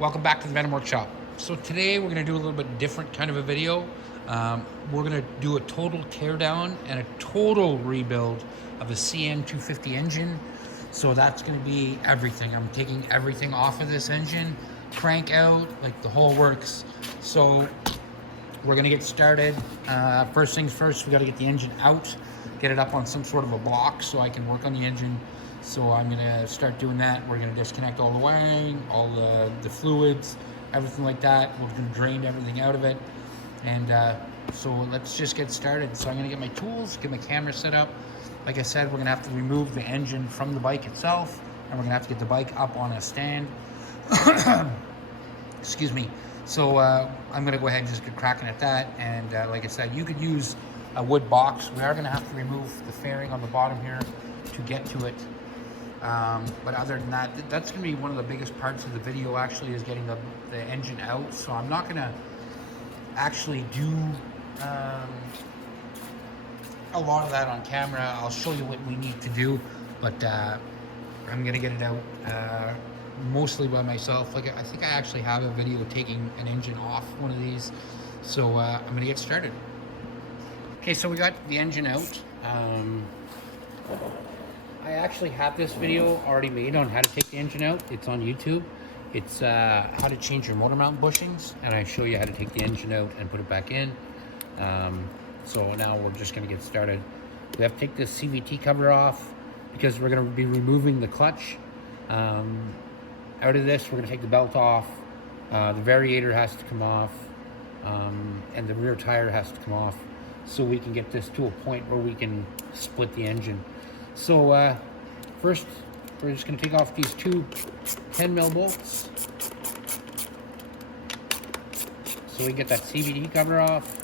Welcome back to the Venom Workshop. So today we're going to do a little bit different kind of a video. We're going to do a total teardown and a total rebuild of a CN250 engine. So that's going to be everything. I'm taking everything off of this engine, crank out, like the whole works. So we're going to get started. First things first, we got to get the engine out, get it up on some sort of a block so I can work on the engine. So I'm gonna start doing that. We're gonna disconnect all the wiring, all the fluids, everything like that. We're gonna drain everything out of it. And so let's just get started. So I'm gonna get my tools, get my camera set up. Like I said, we're gonna have to remove the engine from the bike itself, and we're gonna have to get the bike up on a stand. Excuse me. So I'm gonna go ahead and just get cracking at that. And like I said, you could use a wood box. We are gonna have to remove the fairing on the bottom here to get to it. But other than that, that's going to be one of the biggest parts of the video, actually, is getting the engine out. So I'm not going to actually do a lot of that on camera. I'll show you what we need to do, but I'm going to get it out mostly by myself. Like, I think I actually have a video taking an engine off one of these. So I'm going to get started. Okay, so we got the engine out. I actually have this video already made on how to take the engine out. It's on YouTube. It's how to change your motor mount bushings, and I show you how to take the engine out and put it back in. So now we're just going to get started. We have to take this CVT cover off because we're going to be removing the clutch. Out of this, we're going to take the belt off. The variator has to come off, and the rear tire has to come off, so we can get this to a point where we can split the engine. So first, we're just going to take off these two 10mm bolts so we can get that CVT cover off.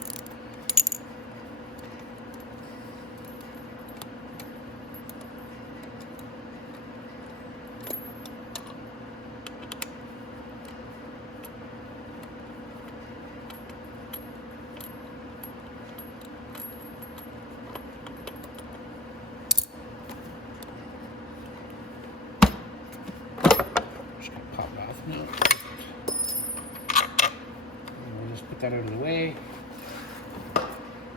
We'll just put that out of the way.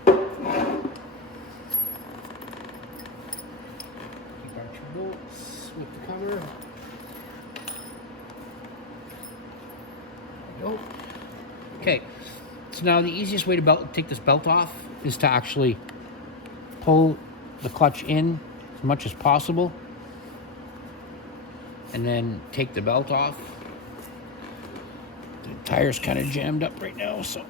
Keep our two bolts with the cover. There we go. Okay, so now the easiest way to take this belt off is to actually pull the clutch in as much as possible, and then take the belt off. The tire's kind of jammed up right now, so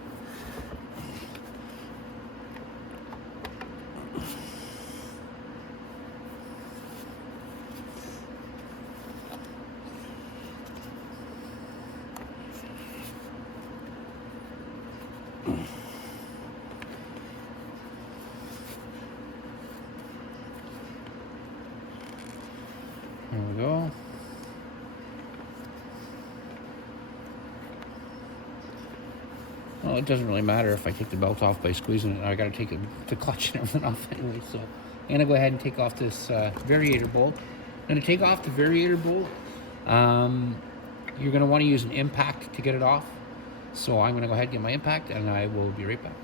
there we go. Well, it doesn't really matter if I take the belt off by squeezing it. I got to take the clutch and everything off anyway. So I'm going to go ahead and take off this variator bolt. I'm going to take off the variator bolt. You're going to want to use an impact to get it off. So I'm going to go ahead and get my impact, and I will be right back.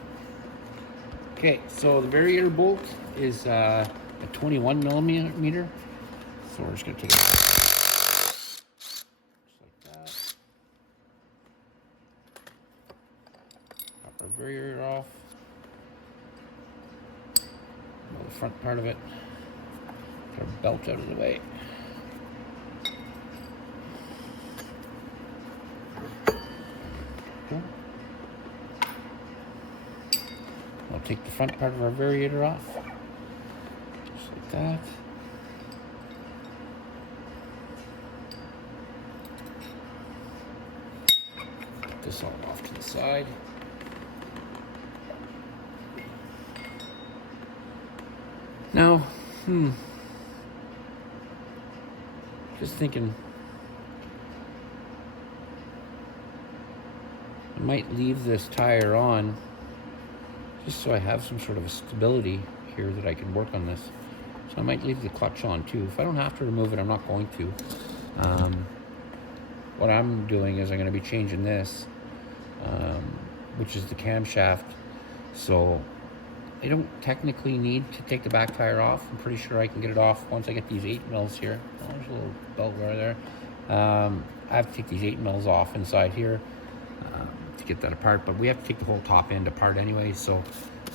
Okay, so the variator bolt is a 21mm. So we're just going to take it off. Our variator off. The front part of it. Get our belt out of the way. Okay. We'll take the front part of our variator off. Just like that. Put this all off to the side. Now, just thinking, I might leave this tire on just so I have some sort of a stability here that I can work on this. So I might leave the clutch on too. If I don't have to remove it, I'm not going to. what I'm doing is I'm going to be changing this, which is the camshaft. So I don't technically need to take the back tire off. I'm pretty sure I can get it off once I get these 8 mils here. Oh, there's a little belt wire there. I have to take these 8 mils off inside here to get that apart, but we have to take the whole top end apart anyway. So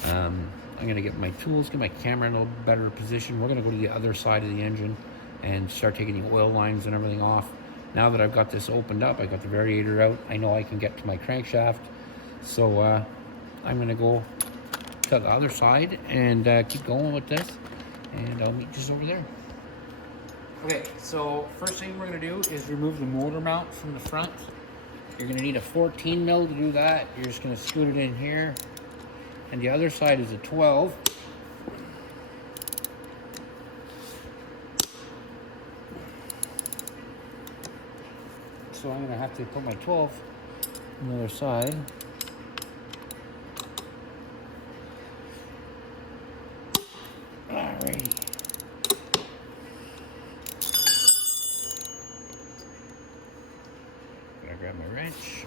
I'm going to get my tools, get my camera in a little better position. We're going to go to the other side of the engine and start taking the oil lines and everything off. Now that I've got this opened up, I got the variator out, I know I can get to my crankshaft. So I'm going to go to the other side and keep going with this, and I'll meet you over there. Okay, so first thing we're going to do is remove the motor mount from the front. You're going to need a 14 mil to do that. You're just going to scoot it in here, and the other side is a 12. So I'm going to have to put my 12 on the other side. Alrighty. Gonna grab my wrench.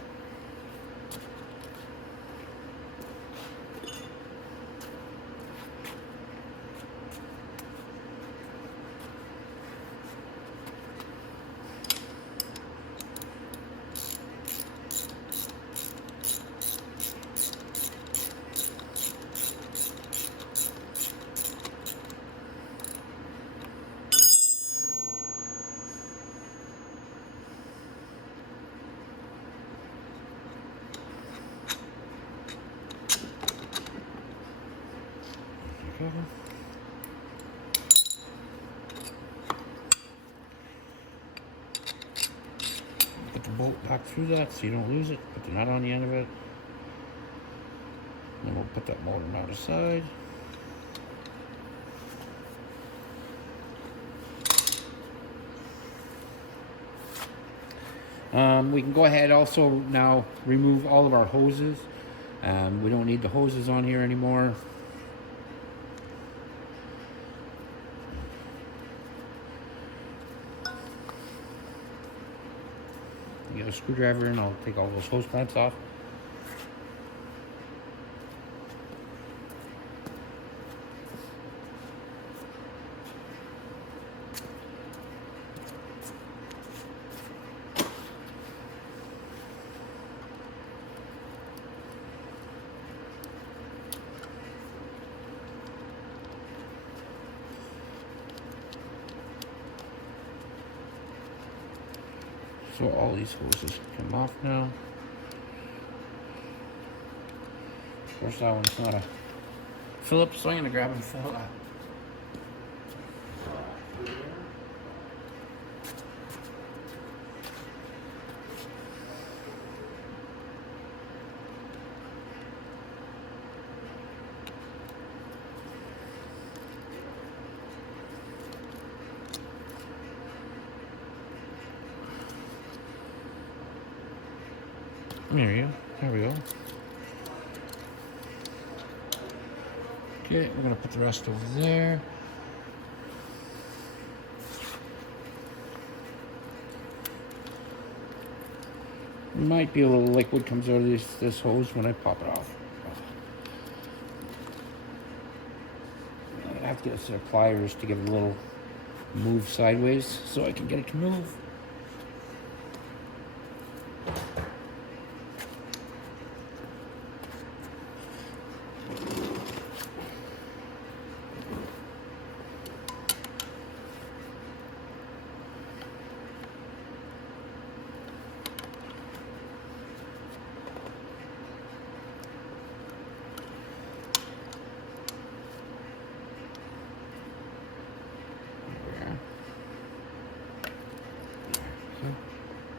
Put the bolt back through that so you don't lose it. Put the nut on the end of it. Then we'll put that motor mount aside. We can go ahead also now remove all of our hoses. We don't need the hoses on here anymore. You get a screwdriver and I'll take all those hose clamps off. So all these hoses come off now. Of course, that one's not a Phillips, so I'm gonna grab and fill that. There we go. Okay, we're gonna put the rest over there. Might be a little liquid comes out of this hose when I pop it off. I have to get a set of pliers to give it a little move sideways so I can get it to move.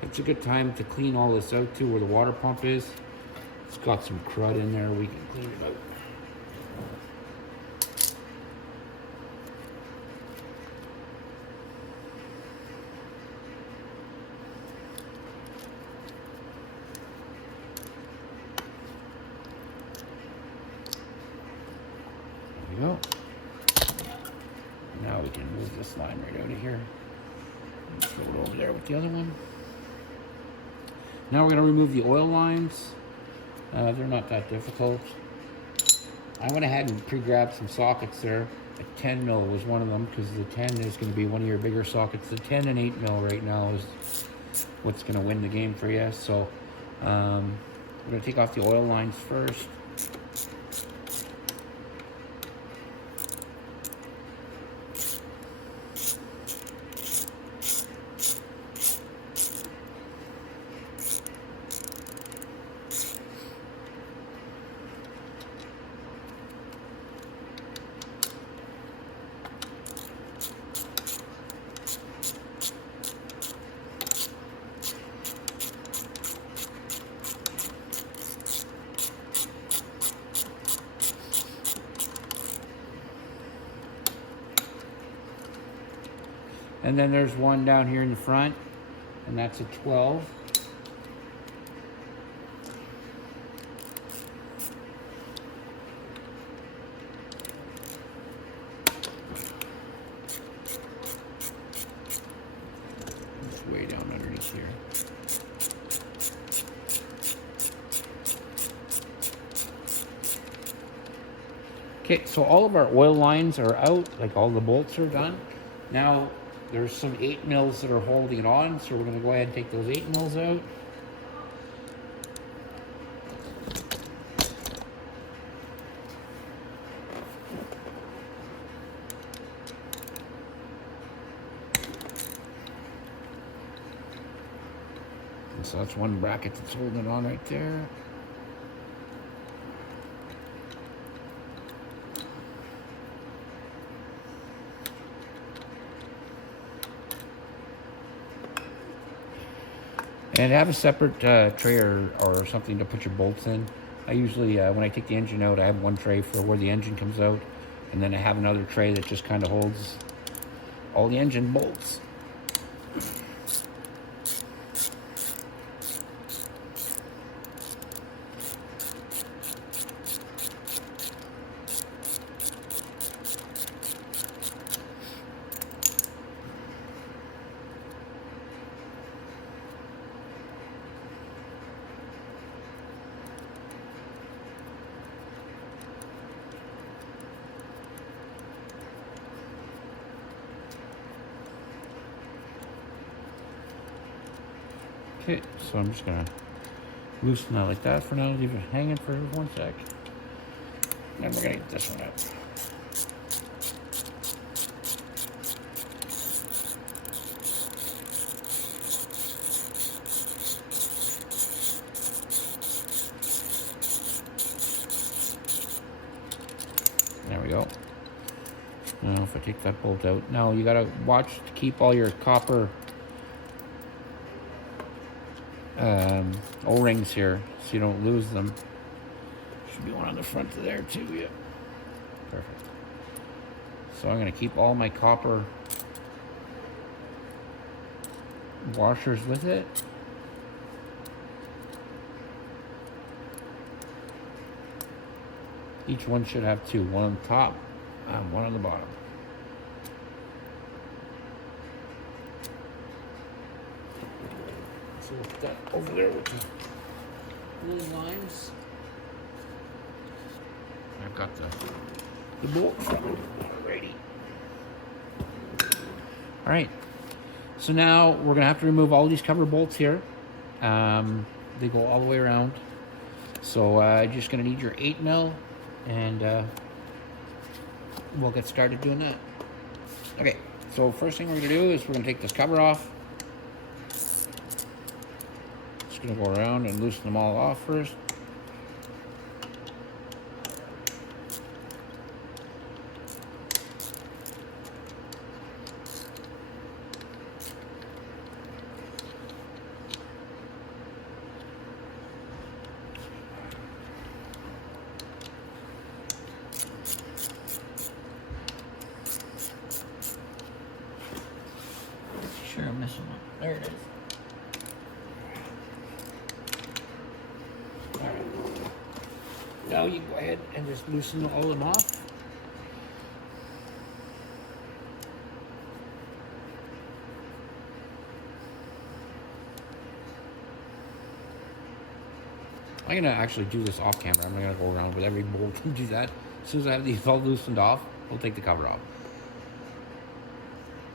It's a good time to clean all this out too, where the water pump is. It's got some crud in there, we can clean it out. There we go. Now we can move this line right out of here. Throw it over there with the other one. Now we're going to remove the oil lines. They're not that difficult. I went ahead and pre-grabbed some sockets there. A 10 mil was one of them, because the 10 is going to be one of your bigger sockets. The 10 and 8 mil right now is what's going to win the game for you. So we're going to take off the oil lines first. And then there's one down here in the front, and that's a 12. It's way down underneath here. Okay, so all of our oil lines are out, like all the bolts are done. Now, there's some 8 mils that are holding it on, so we're going to go ahead and take those 8 mils out. And so that's one bracket that's holding it on right there. And have a separate tray or something to put your bolts in. I usually, when I take the engine out, I have one tray for where the engine comes out, and then I have another tray that just kind of holds all the engine bolts. Okay, so I'm just gonna loosen that like that for now, leave it hanging for 1 sec. Then we're gonna get this one out. There we go. Now if I take that bolt out, now you gotta watch to keep all your copper O-rings here so you don't lose them. Should be one on the front of there too, yeah. Perfect. So I'm going to keep all my copper washers with it. Each one should have two, one on the top and one on the bottom. So we've got over there with the blue lines. I've got the bolts already. All right. So now we're gonna have to remove all these cover bolts here. They go all the way around. So just gonna need your 8 mil, and we'll get started doing that. Okay. So first thing we're gonna do is we're gonna take this cover off. Just gonna go around and loosen them all off first. Sure, I'm missing one. There it is. Now you go ahead and just loosen all of them off. I'm gonna actually do this off camera. I'm not gonna go around with every bolt and do that. As soon as I have these all loosened off, we'll take the cover off.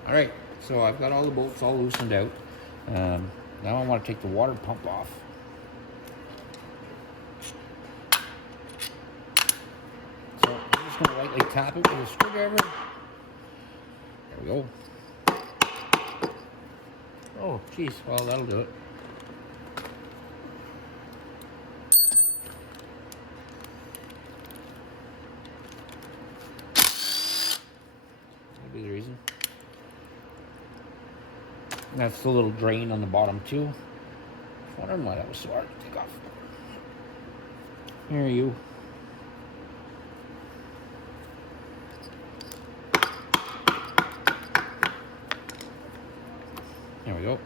All right, so I've got all the bolts all loosened out. Now I want to take the water pump off. So I'm just gonna lightly tap it with a screwdriver. There we go. Oh, geez, well, that'll do it. That'll be the reason. That's the little drain on the bottom too. I was wondering why that was so hard to take off. Here you. There we go.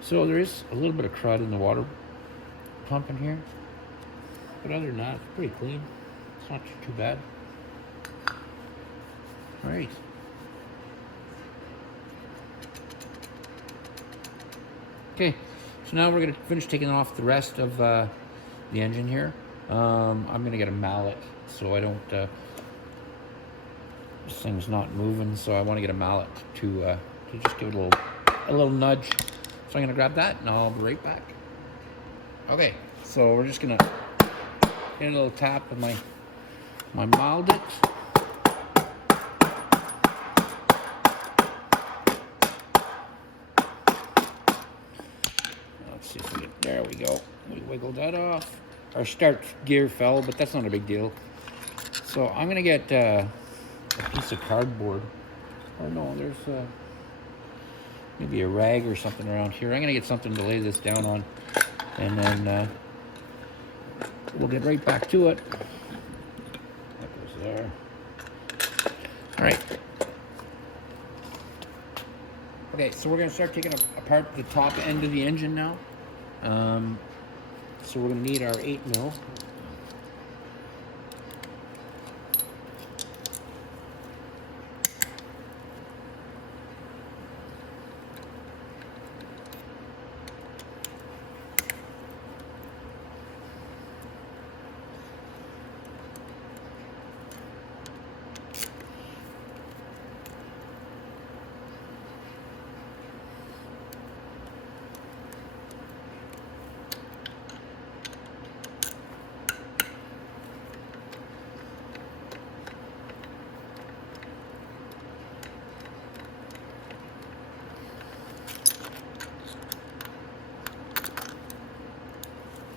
So there is a little bit of crud in the water pump in here, but other than that, it's pretty clean. It's not too bad. All right. Okay, so now we're going to finish taking off the rest of the engine here. I'm going to get a mallet so I don't, this thing's not moving, so I want to get a mallet to just give it a little nudge. So I'm going to grab that and I'll be right back. Okay, so we're just going to get a little tap with my mallet. See if we get, there we go. We wiggled that off. Our start gear fell, but that's not a big deal. So I'm gonna get a piece of cardboard. Oh no, there's maybe a rag or something around here. I'm gonna get something to lay this down on, and then we'll get right back to it. That goes there. All right. Okay, so we're gonna start taking apart the top end of the engine now. So we're going to need our 8mm.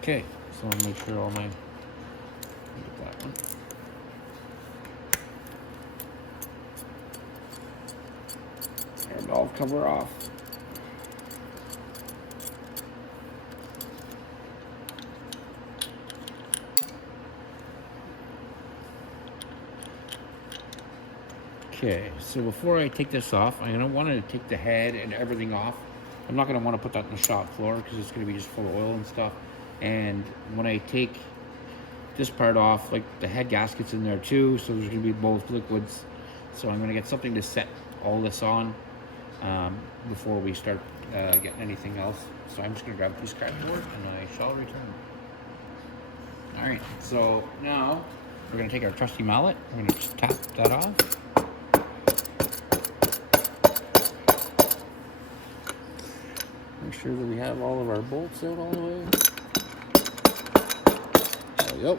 Okay, so I'll make sure all my, get that one. Air valve cover off. Okay, so before I take this off, I'm going to want to take the head and everything off. I'm not going to want to put that in the shop floor because it's going to be just full of oil and stuff. And when I take this part off, like the head gasket's in there too, so there's going to be both liquids. So I'm going to get something to set all this on before we start getting anything else. So I'm just going to grab a piece of cardboard and I shall return. All right, so now we're going to take our trusty mallet. We're going to just tap that off. Make sure that we have all of our bolts out all the way. There we go.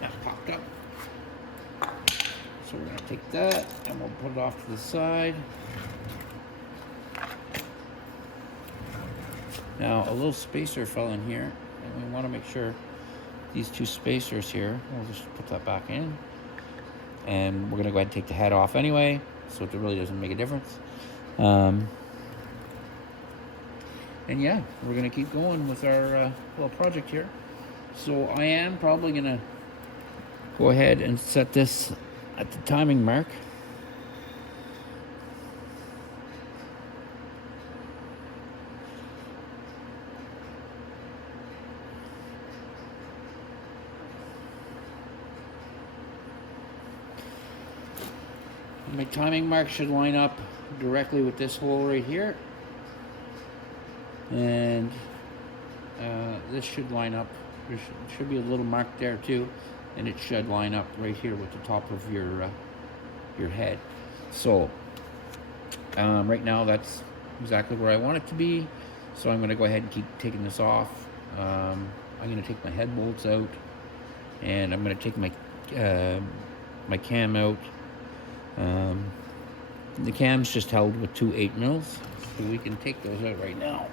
That popped up. So we're going to take that and we'll put it off to the side. Now a little spacer fell in here and we want to make sure these two spacers here, we'll just put that back in. And we're going to go ahead and take the head off anyway, so it really doesn't make a difference. And yeah, we're going to keep going with our little project here. So I am probably going to go ahead and set this at the timing mark. My timing mark should line up directly with this hole right here. And this should line up. There should be a little mark there too, and it should line up right here with the top of your head. So right now that's exactly where I want it to be. So I'm going to go ahead and keep taking this off. I'm going to take my head bolts out, and I'm going to take my my cam out. The cam's just held with 2 8mm, so we can take those out right now.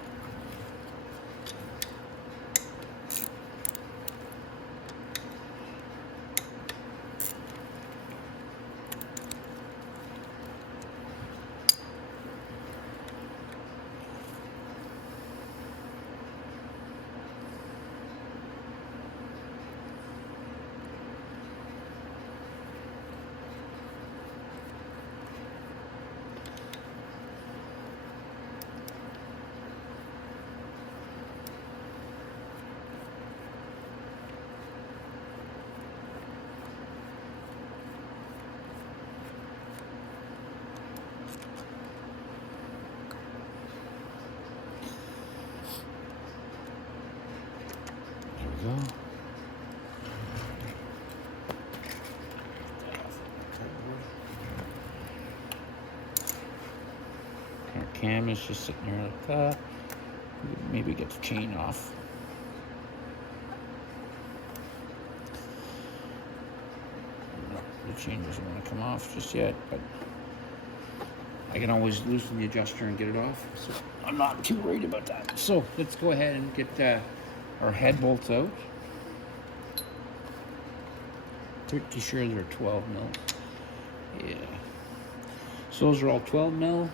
Go. Our cam is just sitting there like that. Maybe get the chain off. The chain doesn't want to come off just yet, but I can always loosen the adjuster and get it off, so I'm not too worried about that. So let's go ahead and get our head bolts out. Pretty sure they're 12mm. Yeah. So those are all 12mm.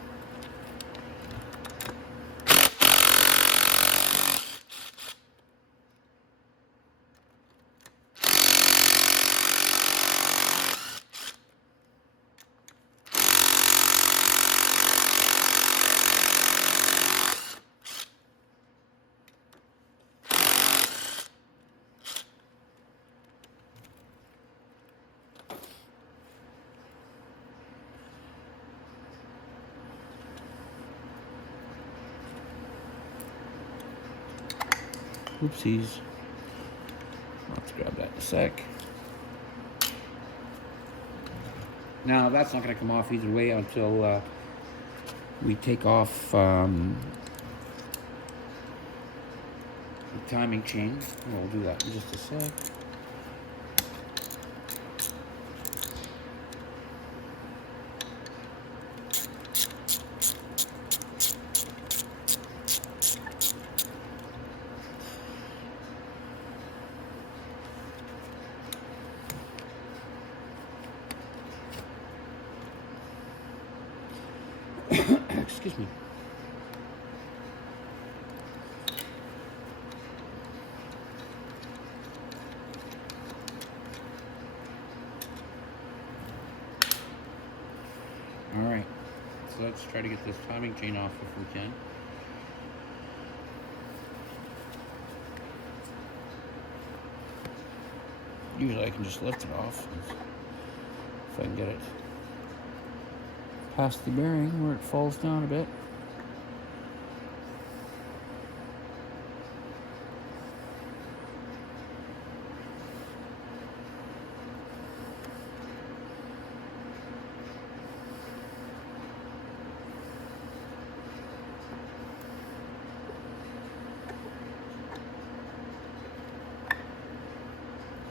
Oopsies. I'll have to grab that in a sec. Now that's not going to come off either way until we take off the timing chain. We'll do that in just a sec. Excuse me. All right, so let's try to get this timing chain off if we can. Usually I can just lift it off if I can get it past the bearing where it falls down a bit.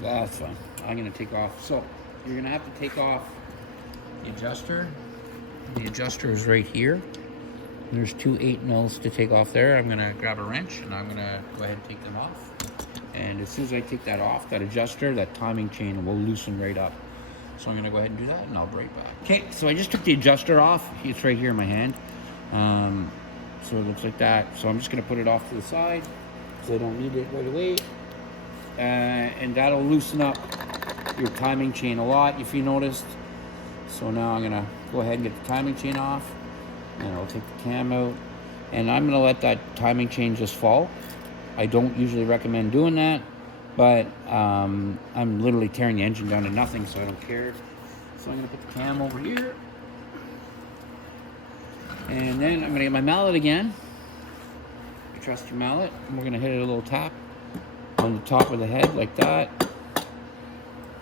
That's fine. I'm going to take off. So you're going to have to take off the adjuster. The adjuster is right here. There's 2 8mm to take off there. I'm going to grab a wrench and I'm going to go ahead and take them off. And as soon as I take that off, that adjuster, that timing chain will loosen right up. So I'm going to go ahead and do that and I'll be right back. Okay, so I just took the adjuster off. It's right here in my hand. So it looks like that. So I'm just going to put it off to the side because I don't need it right away. And that'll loosen up your timing chain a lot if you noticed. So now I'm gonna go ahead and get the timing chain off, and I'll take the cam out, and I'm gonna let that timing chain just fall. I don't usually recommend doing that, but I'm literally tearing the engine down to nothing, so I don't care. So I'm gonna put the cam over here, and then I'm gonna get my mallet again. You trust your mallet, and we're gonna hit it a little tap on the top of the head like that.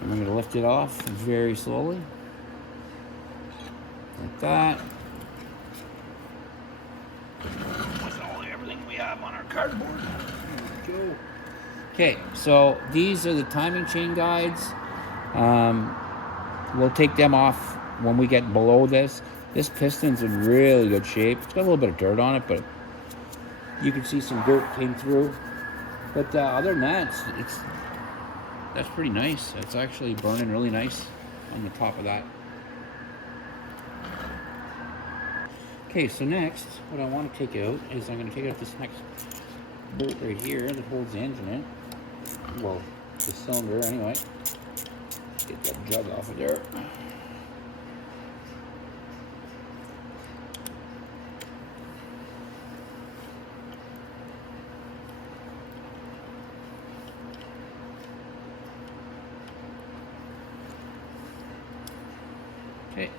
And I'm going to lift it off very slowly. Like that. That's everything we have on our cardboard. Okay, so these are the timing chain guides. We'll take them off when we get below this. This piston's in really good shape. It's got a little bit of dirt on it, but you can see some dirt came through. But other than that, that's pretty nice. It's actually burning really nice on the top of that. Okay, so next, what I want to take out is I'm going to take out this next bolt right here that holds the engine in. Well, the cylinder anyway. Get that jug off of there. Okay.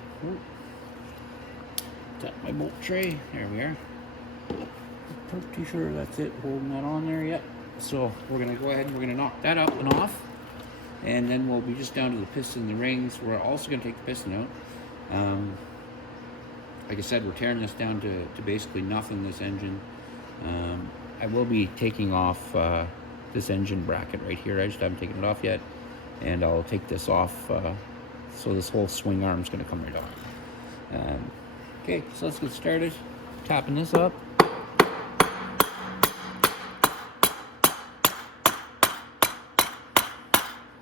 Tap my bolt tray. There we are. Pretty sure that's it holding that on there yet. So we're going to go ahead and we're going to knock that out and off. And then we'll be just down to the piston and the rings. We're also going to take the piston out. Like I said, we're tearing this down to basically nothing, this engine. I will be taking off this engine bracket right here. I just haven't taken it off yet. And I'll take this off. So this whole swing arm is going to come right off. Okay, so let's get started. Tapping this up.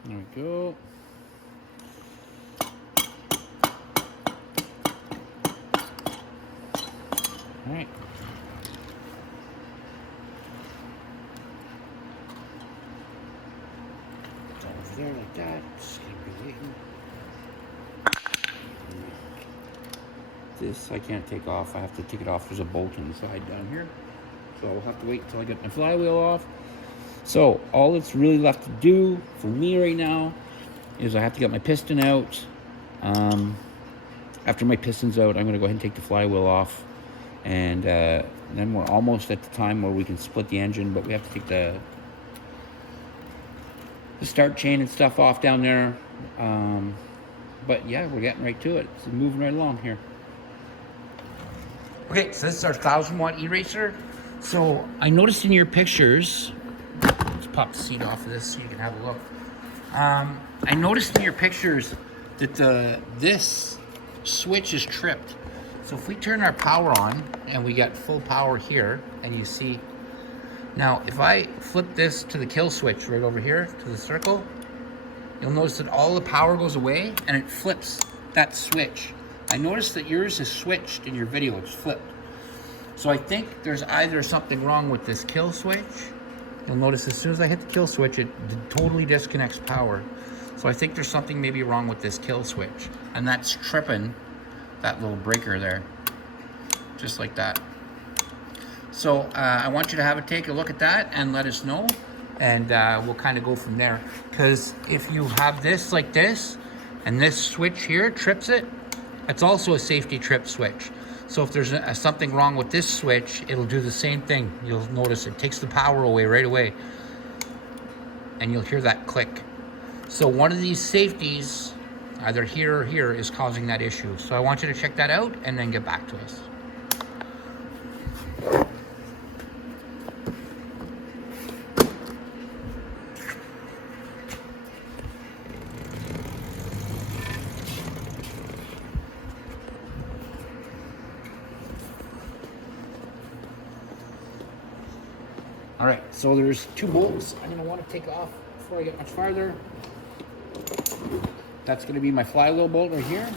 There we go. All right. It's over there like that. Just keep waiting. This I can't take off. I have to take it off. There's a bolt on the side down here. So I'll have to wait until I get my flywheel off. So all that's really left to do for me right now is I have to get my piston out. After my piston's out, I'm going to go ahead and take the flywheel off. And then we're almost at the time where we can split the engine, but we have to take the start chain and stuff off down there. But yeah, we're getting right to it. It's moving right along here. Okay, so this is our 1000-watt e-racer. So I noticed in your pictures, let's pop the seat off of this so you can have a look. I noticed in your pictures that this switch is tripped. So if we turn our power on and we get full power here, and you see, now if I flip this to the kill switch right over here to the circle, you'll notice that all the power goes away and it flips that switch. I noticed that yours is switched in your video, it's flipped. So I think there's either something wrong with this kill switch. You'll notice as soon as I hit the kill switch, it totally disconnects power. So I think there's something maybe wrong with this kill switch. And that's tripping that little breaker there. Just like that. So I want you to have a take a look at that and let us know. And we'll kind of go from there. Because if you have this like this, and this switch here trips it, it's also a safety trip switch. So if there's something wrong with this switch, it'll do the same thing. You'll notice it takes the power away right away. And you'll hear that click. So one of these safeties, either here or here, is causing that issue. So I want you to check that out and then get back to us. All right, so there's two bolts I'm gonna want to take off before I get much farther. That's gonna be my flywheel bolt right here.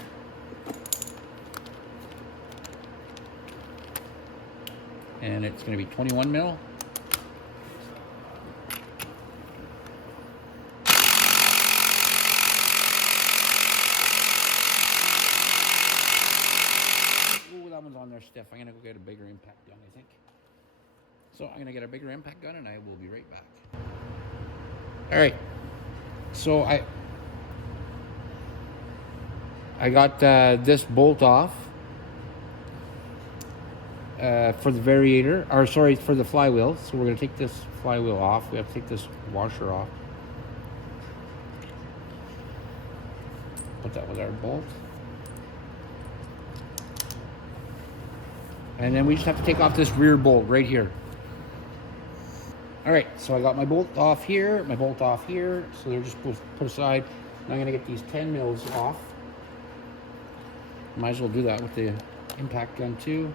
And it's gonna be 21 mil. Ooh, that one's on there stiff. I'm gonna go get a bigger impact gun, I think. So I'm going to get a bigger impact gun and I will be right back. All right. So I got this bolt off. for the variator, or sorry, for the flywheel. So we're going to take this flywheel off. We have to take this washer off. Put that with our bolt. And then we just have to take off this rear bolt right here. All right, so I got my bolt off here, so they're just put aside. And I'm gonna get these 10 mils off. Might as well do that with the impact gun too.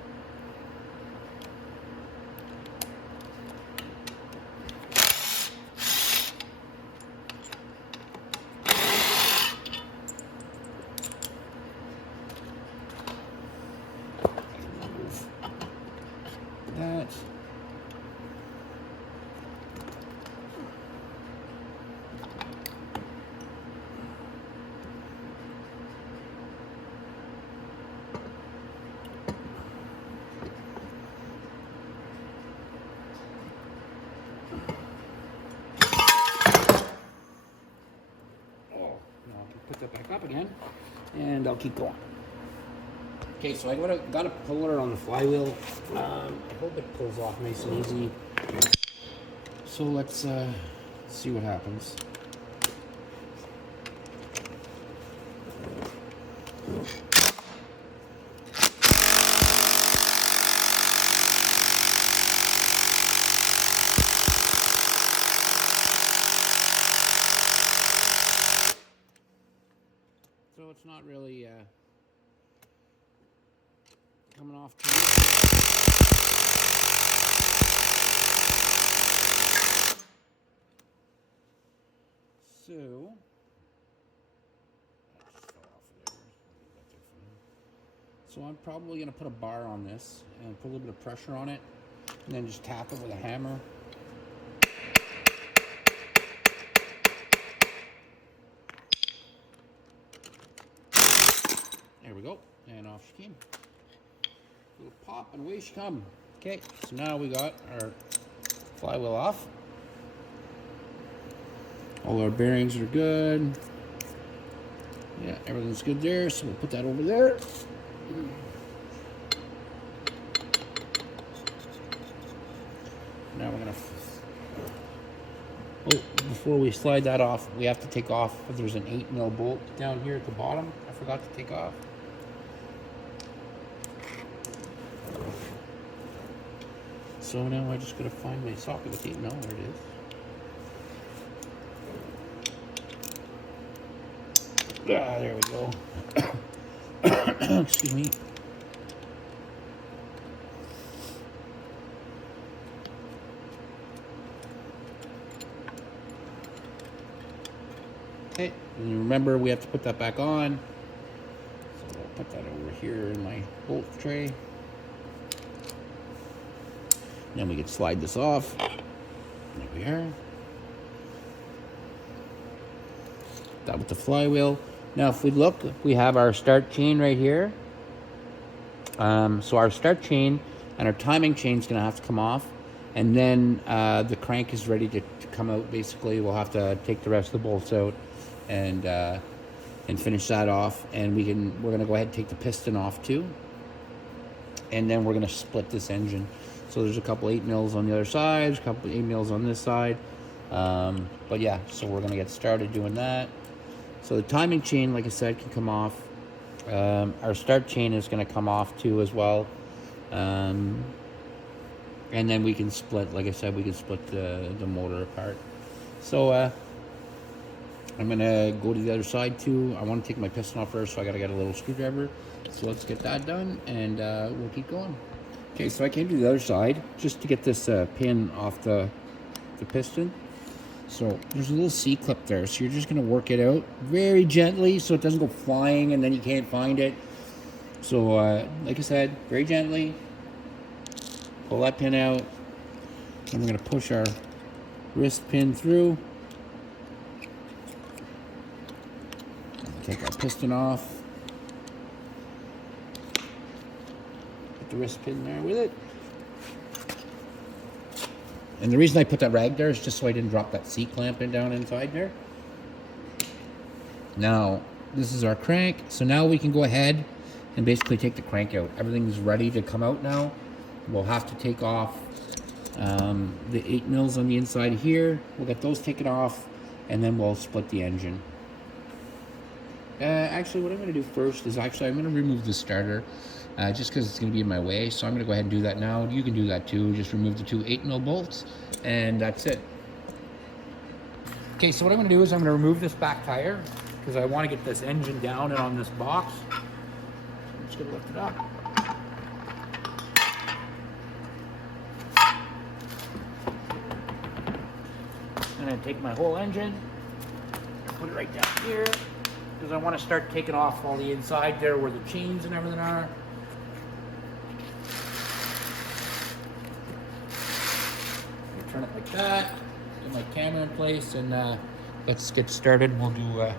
That. Put that back up again, and I'll keep going. Okay, so I got a puller on the flywheel. I hope it pulls off nice and easy. So let's see what happens. So it's not really coming off too much. So I'm probably going to put a bar on this and put a little bit of pressure on it, and then just tap it with a hammer. There we go, and off she came. A little pop and away she come. Okay, so now we got our flywheel off. All our bearings are good. Yeah, everything's good there, so we'll put that over there. Now we're gonna, before we slide that off, we have to take off, there's an 8 mil bolt down here at the bottom I forgot to take off. So now I just gotta find my socket with 8 mil, there it is. Ah, there we go. Excuse me. Okay, and remember we have to put that back on. So I'll put that over here in my bolt tray. Then we can slide this off. There we are. That with the flywheel. Now if we look, we have our start chain right here. So our start chain and our timing chain is going to have to come off, and then the crank is ready to come out. Basically, we'll have to take the rest of the bolts out and finish that off, and we're going to go ahead and take the piston off too, and then we're going to split this engine. So there's a couple 8 mils on the other side, a couple 8 mils on this side, but yeah, so we're going to get started doing that. So the timing chain, like I said, can come off. Our start chain is going to come off too as well. And then we can split, like I said, we can split the motor apart. So I'm going to go to the other side too. I want to take my piston off first, so I got to get a little screwdriver. So let's get that done, and we'll keep going. Okay, so I came to the other side just to get this pin off the piston. So there's a little C-clip there, so you're just going to work it out very gently so it doesn't go flying and then you can't find it. So like I said, very gently, pull that pin out, and we're going to push our wrist pin through. Take our piston off. Put the wrist pin there with it. And the reason I put that rag there is just so I didn't drop that C-clamp down inside there. Now, this is our crank. So now we can go ahead and basically take the crank out. Everything's ready to come out now. we'll have to take off the 8 mils on the inside here. We'll get those taken off, and then we'll split the engine. Actually, what I'm going to do first is I'm going to remove the starter, just because it's going to be in my way. So I'm going to go ahead and do that now. You can do that too. Just remove the two 8 mil bolts, and that's it. Okay, so what I'm going to do is I'm going to remove this back tire, because I want to get this engine down and on this box. I'm just going to lift it up. I'm going to take my whole engine and put it right down here, because I want to start taking off all the inside there where the chains and everything are. Turn it like that, get my camera in place, and let's get started. We'll do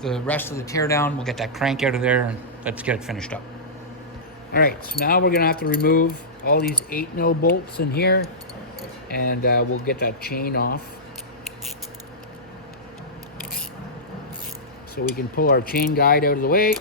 the rest of the teardown. We'll get that crank out of there, and let's get it finished up. All right, so now we're gonna have to remove all these 8 mil bolts in here, and we'll get that chain off. So we can pull our chain guide out of the way.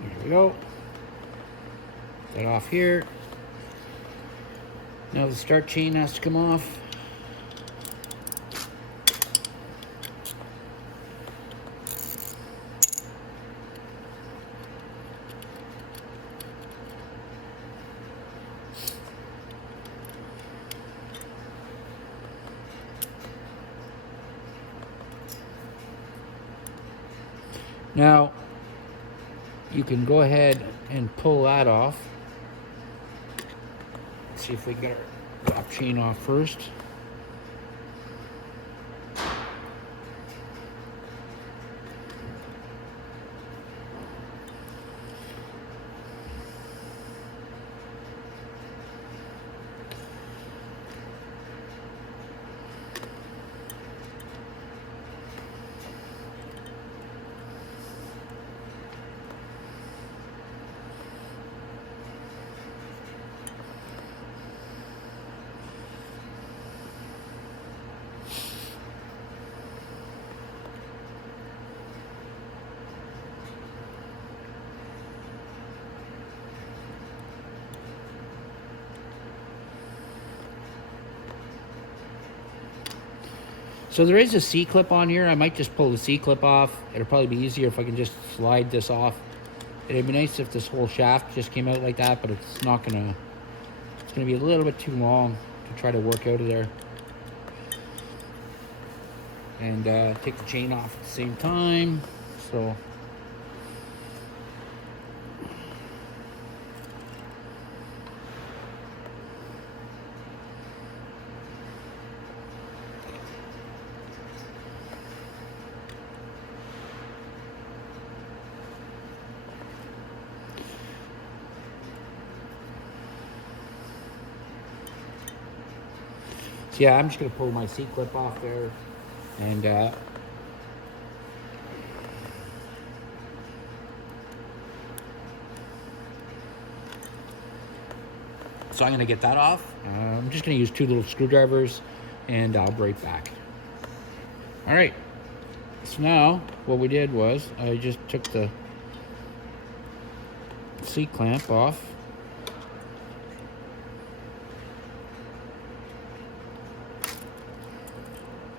There we go. Get that off here. Now the start chain has to come off. Now you can go ahead and pull that off. Let's see if we get our top chain off first. So there is a C-clip on here. I might just pull the C-clip off. It'll probably be easier if I can just slide this off. It'd be nice if this whole shaft just came out like that, but it's not gonna, it's gonna be a little bit too long to try to work out of there. And take the chain off at the same time, so. So yeah, I'm just gonna pull my C-clip off there, and so I'm gonna get that off. I'm just gonna use 2 little screwdrivers, and I'll be right back. All right, so now what we did was I just took the C-clamp off.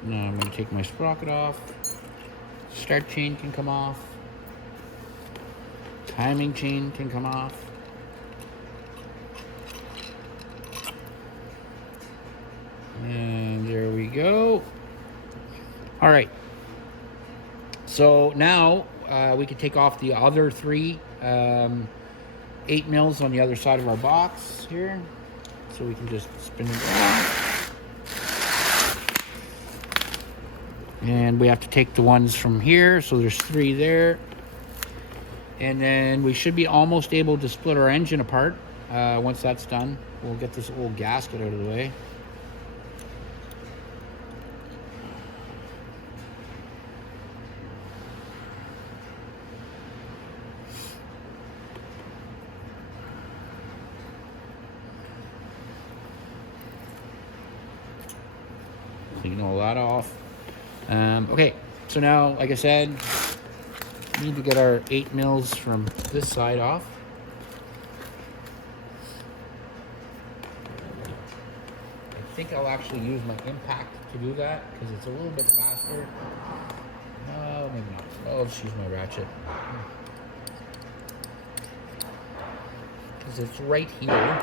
Now I'm going to take my sprocket off. Start chain can come off. Timing chain can come off. And there we go. All right. So now we can take off the other 3 8 mils on the other side of our box here. So we can just spin it around. And we have to take the ones from here, so there's 3 there. And then we should be almost able to split our engine apart. Once that's done, we'll get this old gasket out of the way. taking all that off. Okay, so now, like I said, we need to get our 8 mils from this side off. I think I'll actually use my impact to do that because it's a little bit faster. No, maybe not. I'll just use my ratchet. Because it's right here.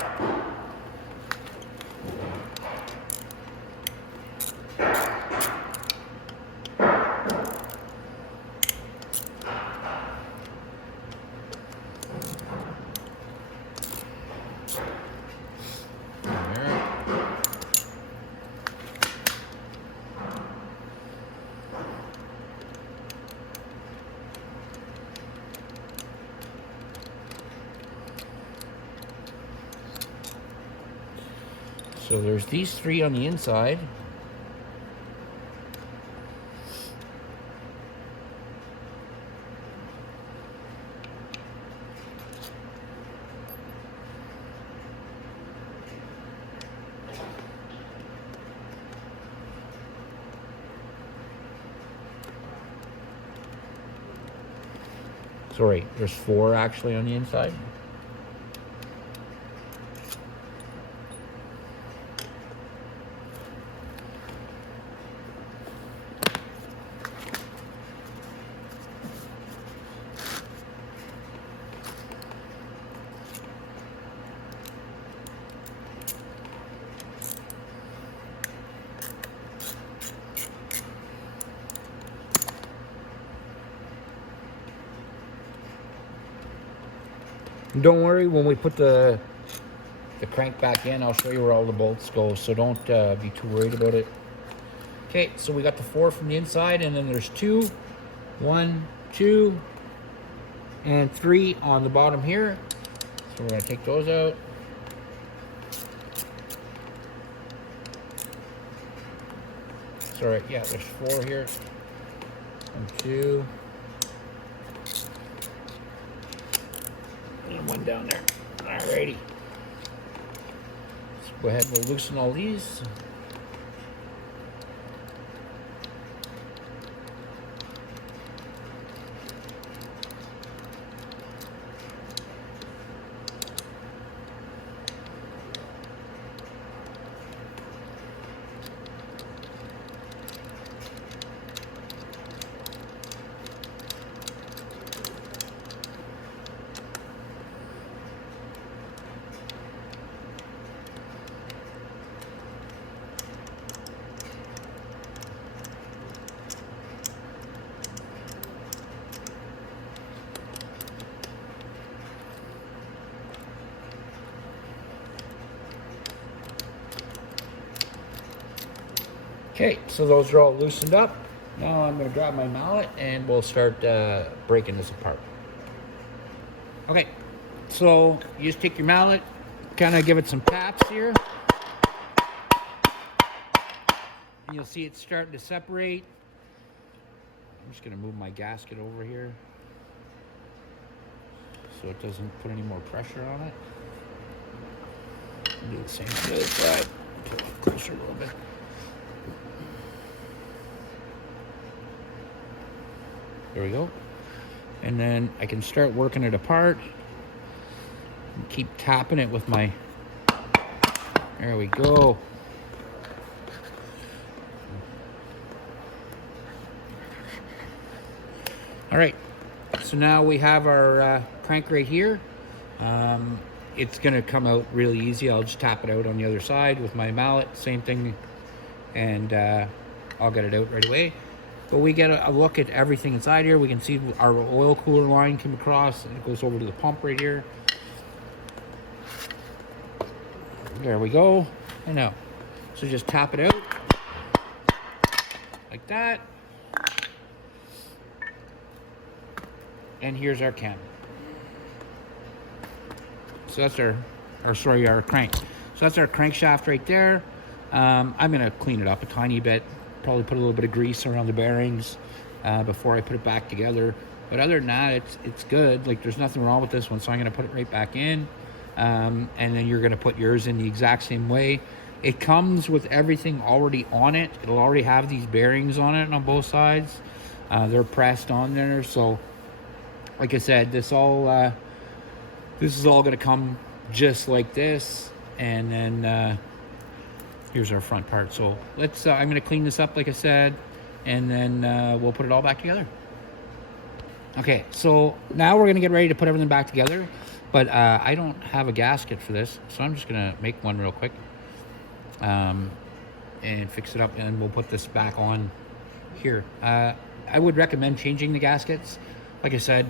So there's these 3 on the inside. Sorry, there's 4 actually on the inside. Don't worry, when we put the crank back in, I'll show you where all the bolts go, so don't be too worried about it. Okay, so we got the 4 from the inside, and then there's 2, 1, 2, and 3 on the bottom here. So we're gonna take those out. Sorry, yeah, there's 4 here. 1, 2. And 1 down there. Alrighty. Let's go ahead and we'll loosen all these. Okay, so those are all loosened up. Now I'm going to grab my mallet and we'll start breaking this apart. Okay, so you just take your mallet, kind of give it some taps here. And you'll see it's starting to separate. I'm just going to move my gasket over here so it doesn't put any more pressure on it. Do the same on the other side. Pull it closer a little bit. There we go. And then I can start working it apart. And keep tapping it with my... There we go. All right. So now we have our crank right here. It's going to come out really easy. I'll just tap it out on the other side with my mallet. Same thing. And I'll get it out right away. But we get a look at everything inside here. We can see our oil cooler line came across and it goes over to the pump right here. There we go. And now, so just tap it out like that. And here's our cam. So that's our crank. So that's our crankshaft right there. I'm gonna clean it up a tiny bit. Probably put a little bit of grease around the bearings before I put it back together. But other than that, it's good. Like there's nothing wrong with this one, so I'm gonna put it right back in. And then you're gonna put yours in the exact same way. It comes with everything already on it. It'll already have these bearings on it on both sides. They're pressed on there. So like I said, this is all going to come just like this. And then here's our front part. So let's I'm going to clean this up like I said, and then we'll put it all back together. Okay, so now we're going to get ready to put everything back together, but I don't have a gasket for this, so I'm just going to make one real quick and fix it up, and we'll put this back on here. I would recommend changing the gaskets. Like I said,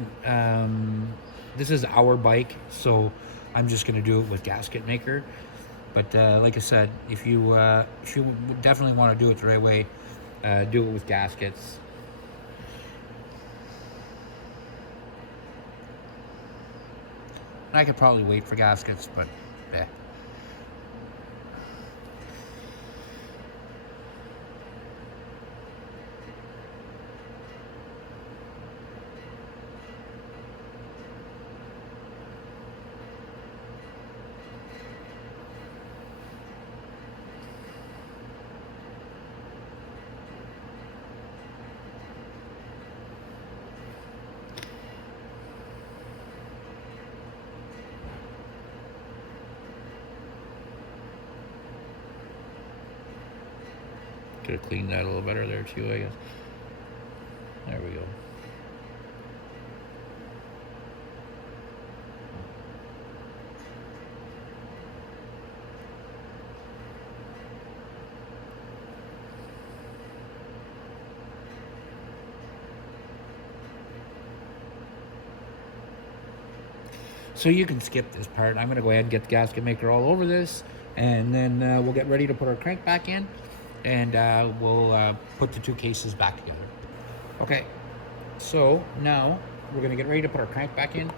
this is our bike, so I'm just going to do it with gasket maker. But like I said, if you definitely want to do it the right way, do it with gaskets. I could probably wait for gaskets, but eh. Could have cleaned that a little better there too, I guess. There we go. So you can skip this part. I'm going to go ahead and get the gasket maker all over this, and then we'll get ready to put our crank back in, and we'll put the two cases back together. Okay, so now we're going to get ready to put our crank back in.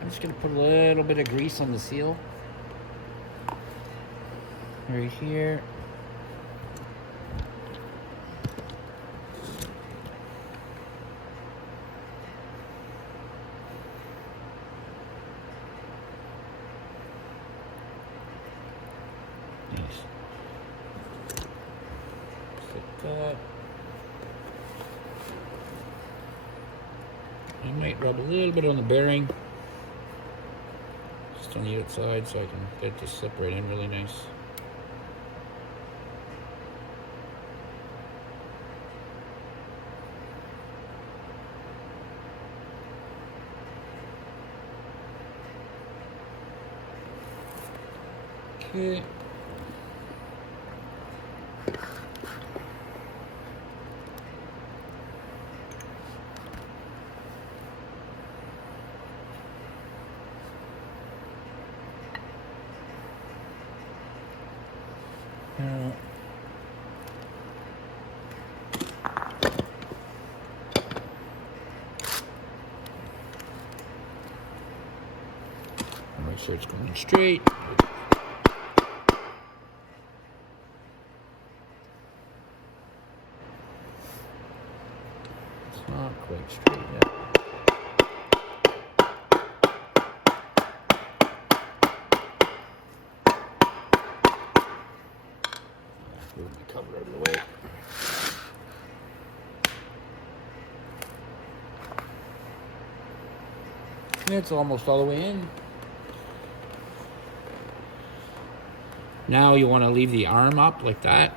I'm just going to put a little bit of grease on the seal right here. That. I might rub a little bit on the bearing, just on the outside, so I can get it to slip right in really nice. Okay. Make sure it's going straight. It's not quite straight yet. Move the cover out of the way. It's almost all the way in. Now you want to leave the arm up like that.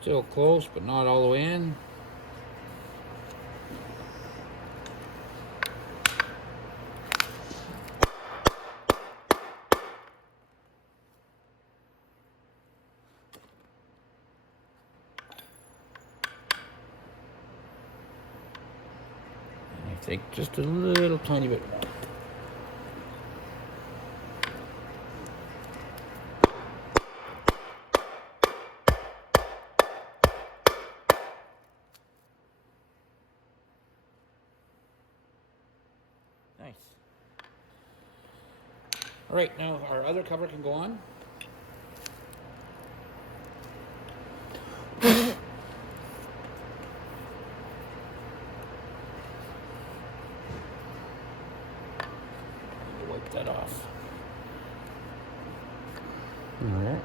Still close, but not all the way in. Take just a little tiny bit more. Nice. All right, now our other cover can go on. that off. All right.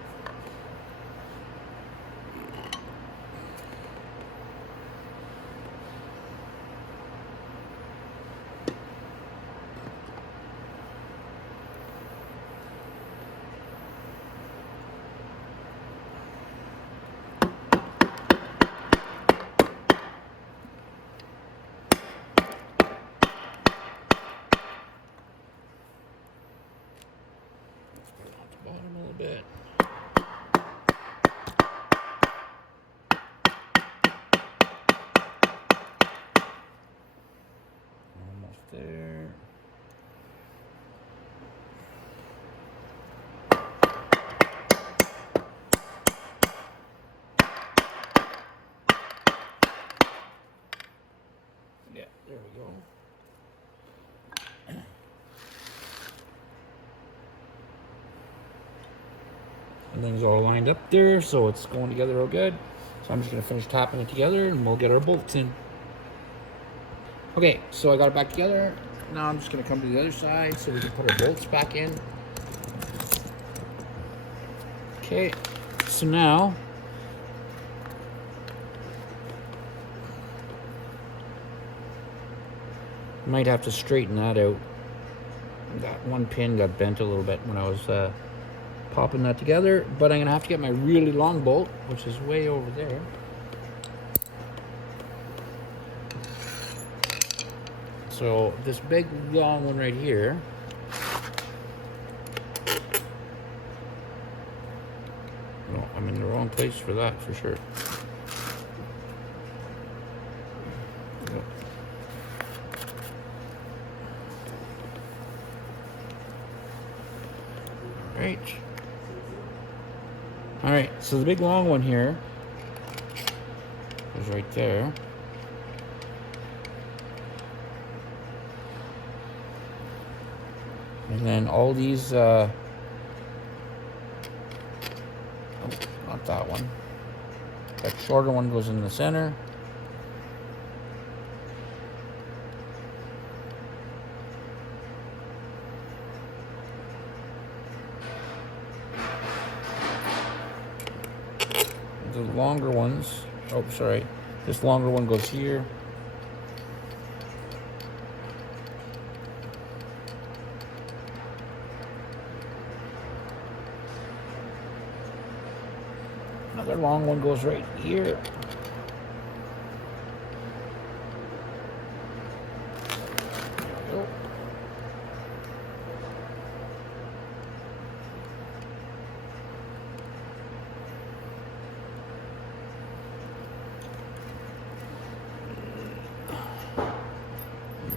Bottom a little bit. Almost there. Yeah, there we go. Everything's all lined up there, so it's going together real good. So I'm just gonna finish tapping it together and we'll get our bolts in. Okay, so I got it back together. Now I'm just gonna come to the other side so we can put our bolts back in. Okay, so now might have to straighten that out. That one pin got bent a little bit when I was popping that together, but I'm gonna have to get my really long bolt, which is way over there. So this big long one right here, no, I'm in the wrong place for that for sure. Yep. Right. All right, so the big long one here is right there. And then all these, oh, not that one. That shorter one goes in the center. The longer ones, oh sorry, this longer one goes here. Another long one goes right here. There we go.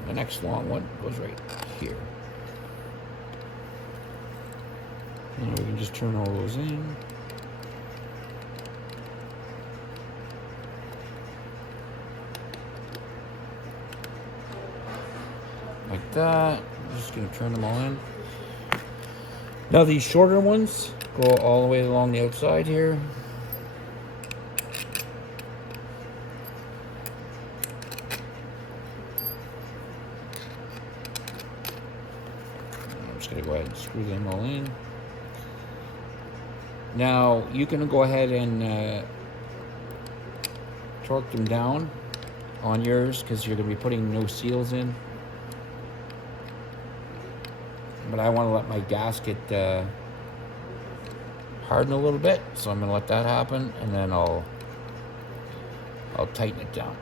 The next long one goes right here. And we can just turn all those in. Like that. I'm just going to turn them all in. Now these shorter ones go all the way along the outside here. I'm just going to go ahead and screw them all in. Now you can go ahead and torque them down on yours because you're going to be putting no seals in. But I want to let my gasket harden a little bit, so I'm going to let that happen, and then I'll tighten it down.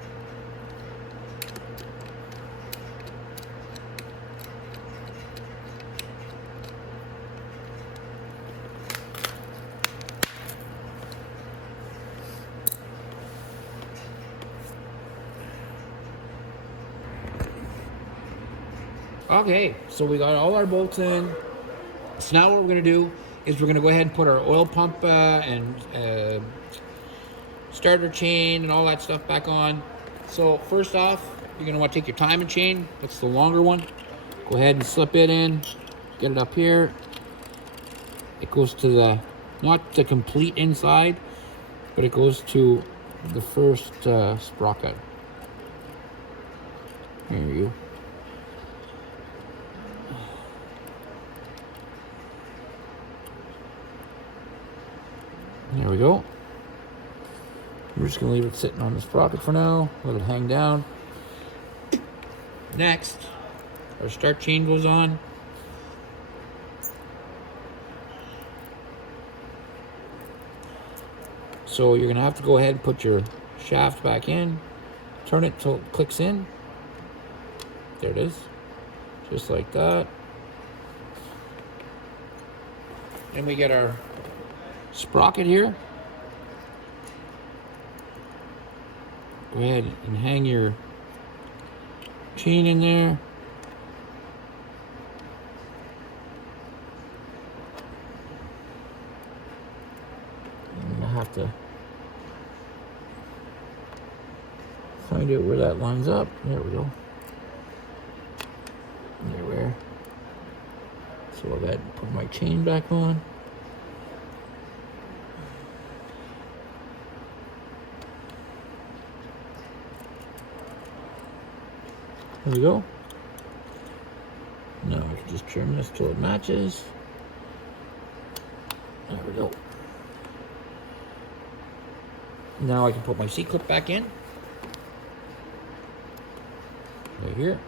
Okay, so we got all our bolts in. So now what we're gonna do is we're gonna go ahead and put our oil pump and starter chain and all that stuff back on. So first off, you're gonna want to take your timing chain. That's the longer one. Go ahead and slip it in. Get it up here. It goes to the, not the complete inside, but it goes to the first sprocket. Here you go. There we go. We're just gonna leave it sitting on the sprocket for now, let it hang down. Next, our start chain goes on. So you're gonna have to go ahead and put your shaft back in, turn it till it clicks in. There it is, just like that. Then we get our sprocket here. Go ahead and hang your chain in there. And I have to find out where that lines up. There we go. There we are. So I'll go ahead and put my chain back on. There we go. Now I can just trim this till it matches. There we go. Now I can put my C-clip back in. Right here.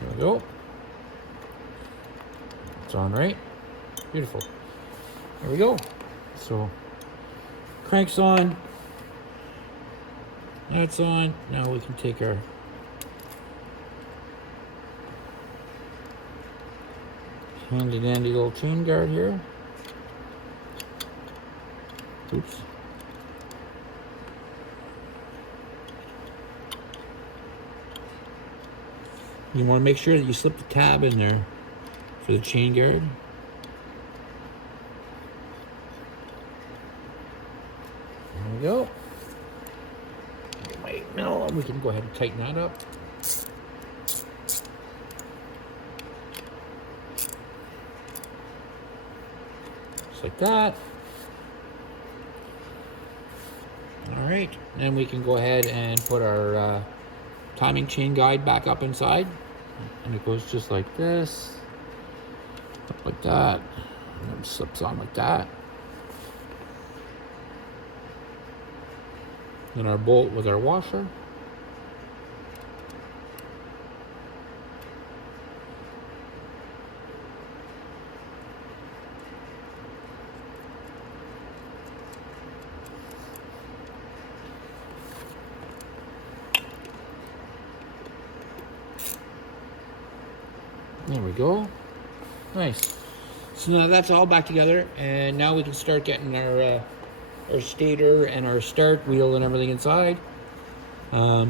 There we go. It's on right. Beautiful. There we go. So, crank's on. That's on. Now we can take our handy dandy little chain guard here. Oops. You want to make sure that you slip the tab in there for the chain guard. There we go. Get my 8mm, we can go ahead and tighten that up. Just like that. All right, then we can go ahead and put our timing chain guide back up inside, and it goes just like this, up like that, and then slips on like that. Then our bolt with our washer. There we go. Nice. So now that's all back together, and now we can start getting our stator and our start wheel and everything inside. So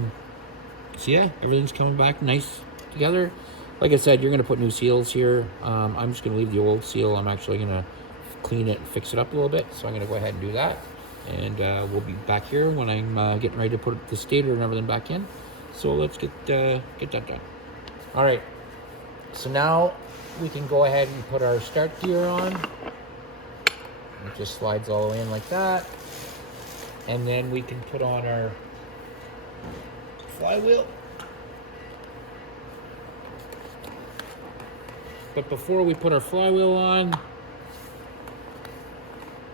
yeah, everything's coming back nice together. Like I said, you're gonna put new seals here. I'm just gonna leave the old seal. I'm actually gonna clean it and fix it up a little bit. So I'm gonna go ahead and do that. And we'll be back here when I'm getting ready to put the stator and everything back in. So let's get that done. All right. So now we can go ahead and put our start gear on. It just slides all the way in like that. And then we can put on our flywheel. But before we put our flywheel on,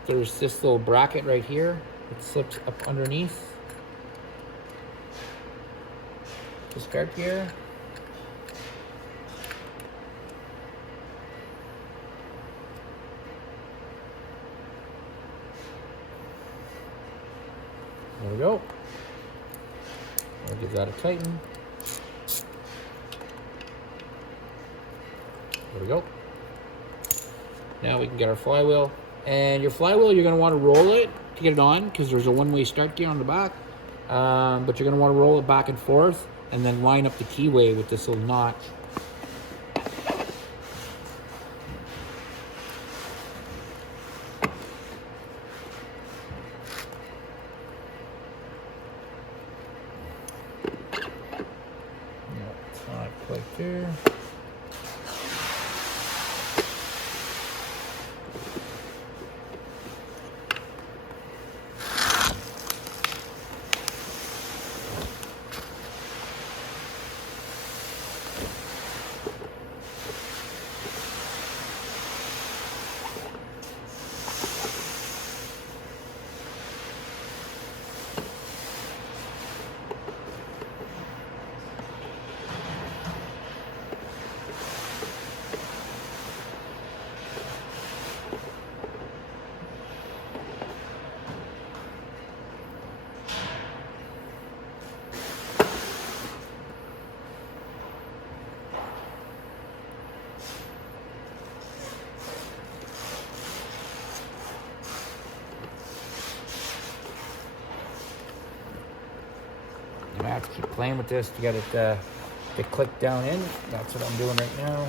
there's this little bracket right here. It slips up underneath the start gear. There we go. I'll give that a tighten. There we go. Now we can get our flywheel. And your flywheel, you're going to want to roll it to get it on because there's a one-way start gear on the back. But you're going to want to roll it back and forth and then line up the keyway with this little notch. Not quite there. I have to keep playing with this to get it to click down in. That's what I'm doing right now.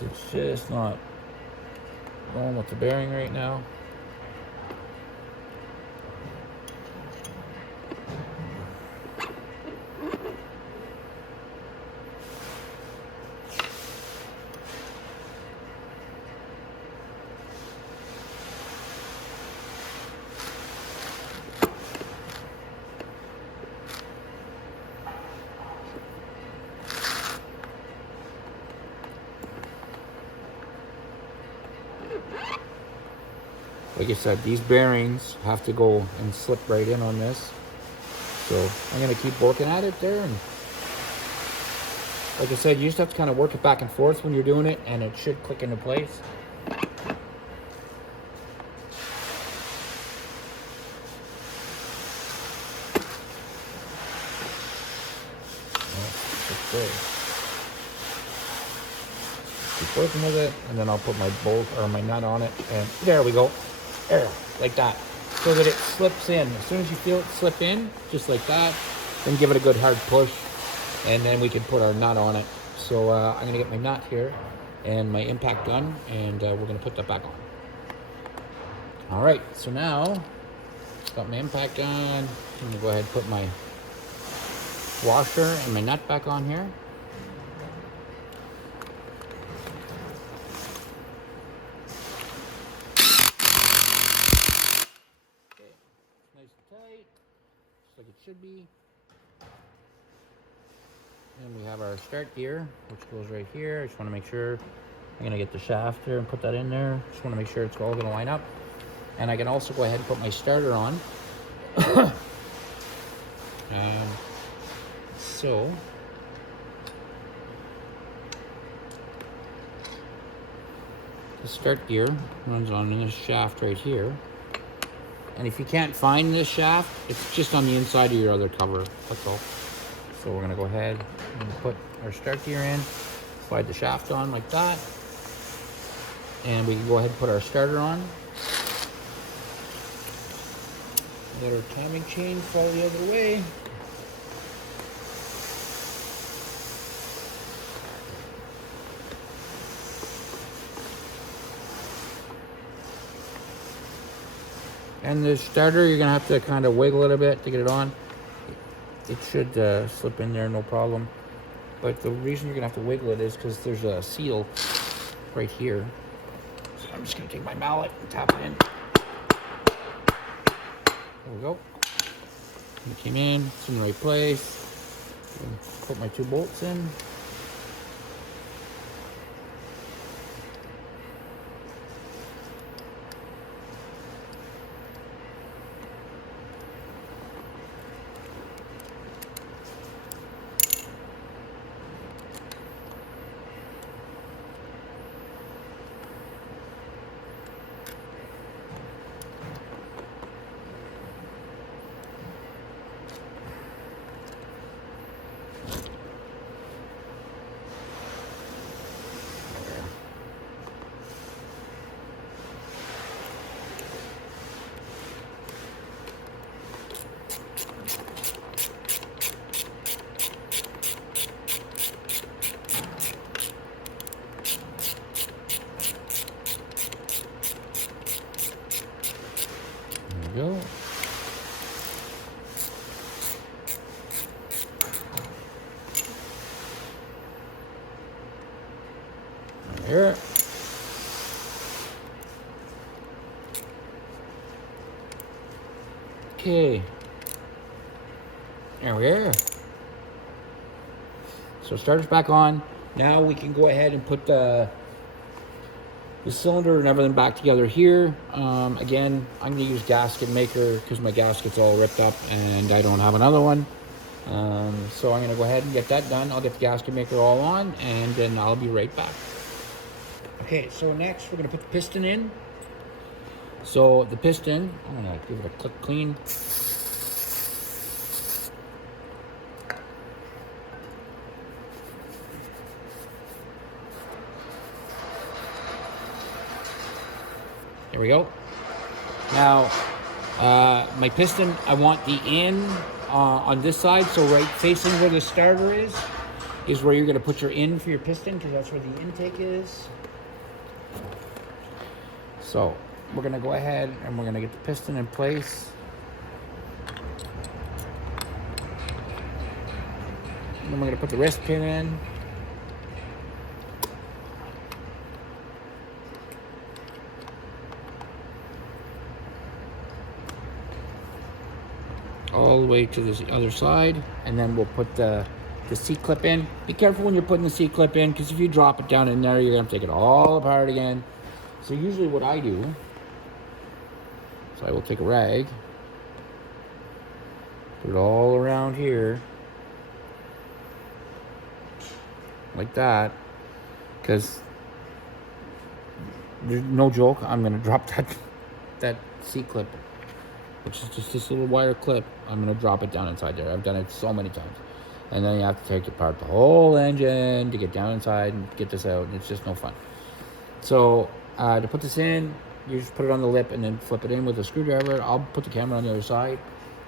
It's just not going with the bearing right now. Like I said, these bearings have to go and slip right in on this. So I'm going to keep working at it there. And like I said, you just have to kind of work it back and forth when you're doing it, and it should click into place. Keep working with it, and then I'll put my bolt or my nut on it, and there we go. There, like that, so that it slips in. As soon as you feel it slip in, just like that, then give it a good hard push, and then we can put our nut on it. So I'm gonna get my nut here and my impact gun, and we're gonna put that back on. All right, so now got my impact gun. I'm gonna go ahead and put my washer and my nut back on here. Like it should be. And we have our start gear, which goes right here. I just want to make sure I'm going to get the shaft there and put that in there. Just want to make sure it's all going to line up. And I can also go ahead and put my starter on. So the start gear runs on this shaft right here. And if you can't find this shaft, it's just on the inside of your other cover, that's all. So we're gonna go ahead and put our start gear in, slide the shaft on like that. And we can go ahead and put our starter on. Let our timing chain fall the other way. And the starter, you're gonna have to kind of wiggle it a bit to get it on. It should slip in there, no problem. But the reason you're gonna have to wiggle it is because there's a seal right here. So I'm just gonna take my mallet and tap it in. There we go. It came in, it's in the right place. Put my 2 bolts in. Here. Okay. There we are. So starter's back on. Now we can go ahead and put the cylinder and everything back together here. Again, I'm going to use gasket maker because my gasket's all ripped up and I don't have another one. So I'm going to go ahead and get that done. I'll get the gasket maker all on and then I'll be right back. Okay, so next we're going to put the piston in. So the piston, I'm going to give it a quick clean. There we go. Now, my piston, I want the in on this side, so right facing where the starter is where you're going to put your in for your piston, because that's where the intake is. So we're going to go ahead and we're going to get the piston in place. And then we're going to put the rest pin in. All the way to this other side, and then we'll put the C-clip in. Be careful when you're putting the C-clip in, because if you drop it down in there, you're going to take it all apart again. So usually what I do, so I will take a rag, put it all around here, like that, because there's no joke, I'm going to drop that C-clip, which is just this little wire clip. I'm going to drop it down inside there. I've done it so many times. And then you have to take apart the whole engine to get down inside and get this out, and it's just no fun. So to put this in, you just put it on the lip and then flip it in with a screwdriver. I'll put the camera on the other side,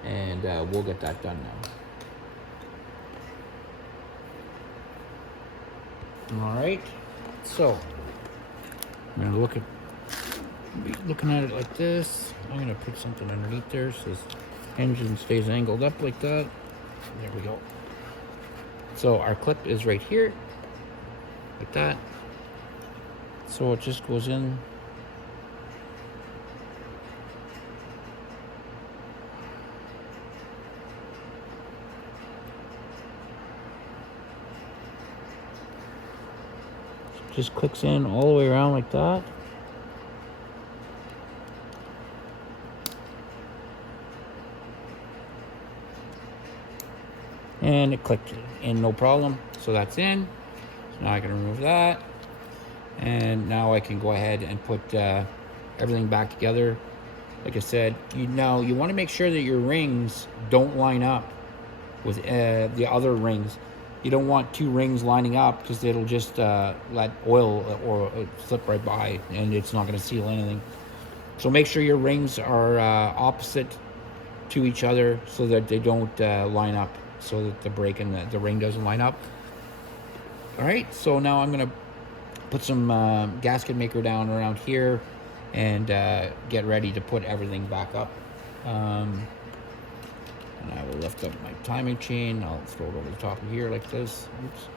and we'll get that done now. All right, so I'm going to be looking at it like this. I'm going to put something underneath there so this engine stays angled up like that. There we go. So our clip is right here, like that. So it just goes in. Just clicks in all the way around like that. And it clicked in, no problem. So that's in. So now I can remove that. And now I can go ahead and put everything back together. Like I said, you want to make sure that your rings don't line up with the other rings. You don't want two rings lining up, because it'll just let oil or slip right by, and it's not going to seal anything. So make sure your rings are opposite to each other so that they don't line up, so that the brake and the ring doesn't line up. All right, so now I'm going to put some gasket maker down around here and get ready to put everything back up. And I will lift up my timing chain. I'll throw it over the top of here like this. Oops.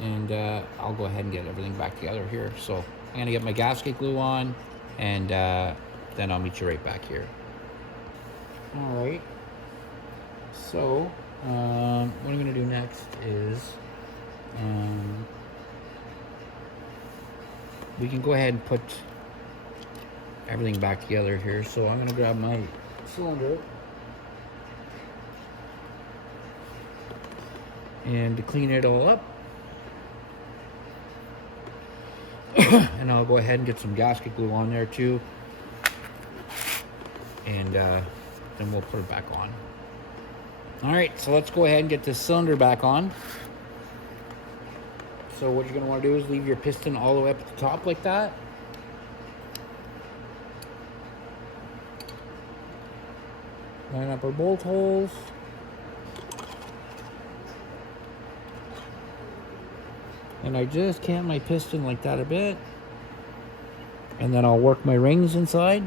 And I'll go ahead and get everything back together here. So I'm going to get my gasket glue on, and then I'll meet you right back here. All right. So what I'm going to do next is we can go ahead and put everything back together here. So I'm going to grab my cylinder, and to clean it all up, and I'll go ahead and get some gasket glue on there too, and then we'll put it back on. All right, so let's go ahead and get this cylinder back on. So what you're going to want to do is leave your piston all the way up at the top like that. Line up our bolt holes. And I just cant my piston like that a bit. And then I'll work my rings inside.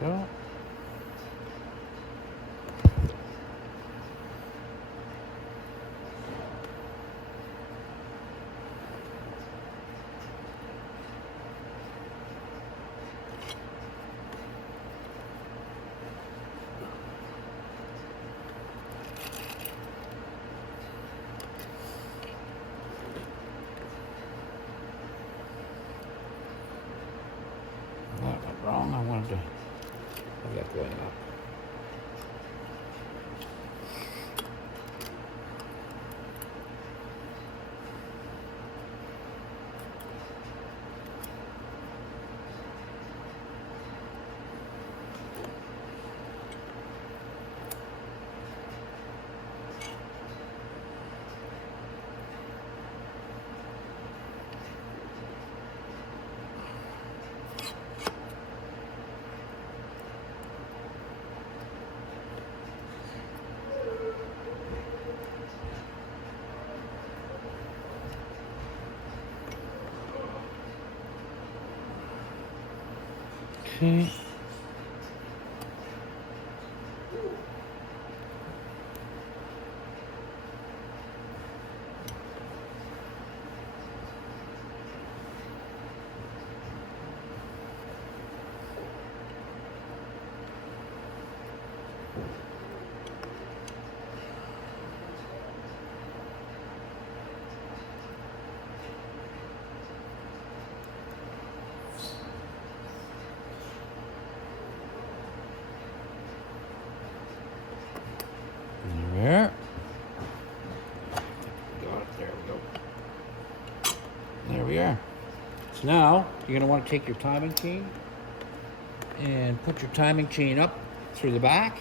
go. That went wrong. I wanted to have that going up. Okay. There. Got it. There we go. There we are. So now you're going to want to take your timing chain and put your timing chain up through the back.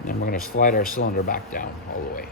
And then we're going to slide our cylinder back down all the way.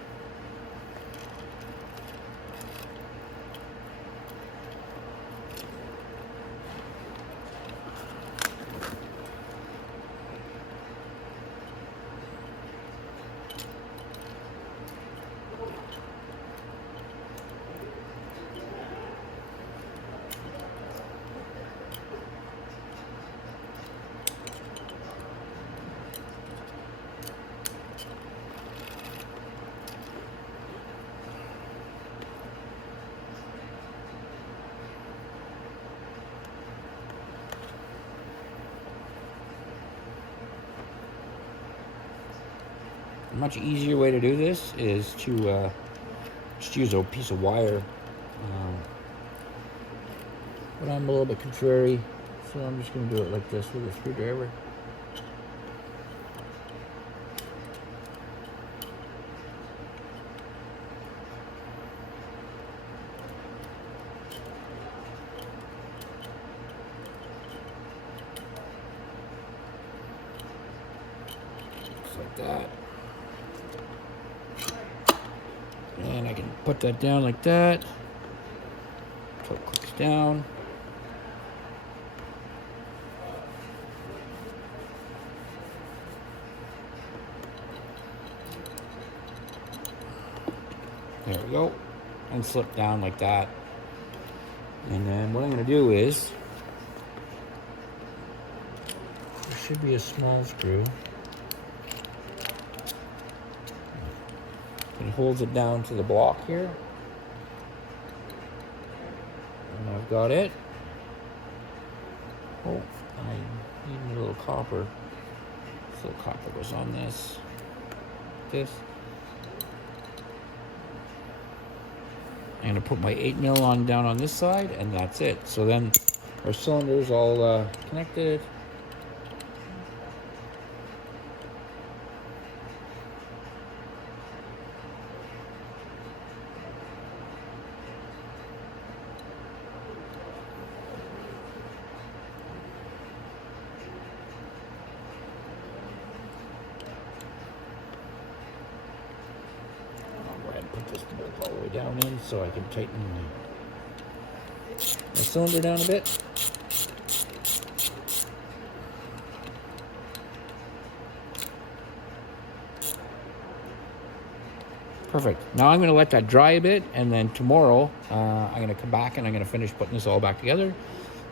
A much easier way to do this is to just use a piece of wire. But I'm a little bit contrary, so I'm just going to do it like this with a screwdriver. Just like that. And I can put that down like that, so it clicks down. There we go, and slip down like that. And then what I'm going to do is, there should be a small screw. It holds it down to the block here. And I've got it. Oh, I need a little copper. So copper goes on this. This. I'm going to put my 8mm on down on this side, and that's it. So then our cylinder's all connected. Put this bolt all the way down in so I can tighten the cylinder down a bit. Perfect. Now I'm going to let that dry a bit, and then tomorrow I'm going to come back and I'm going to finish putting this all back together,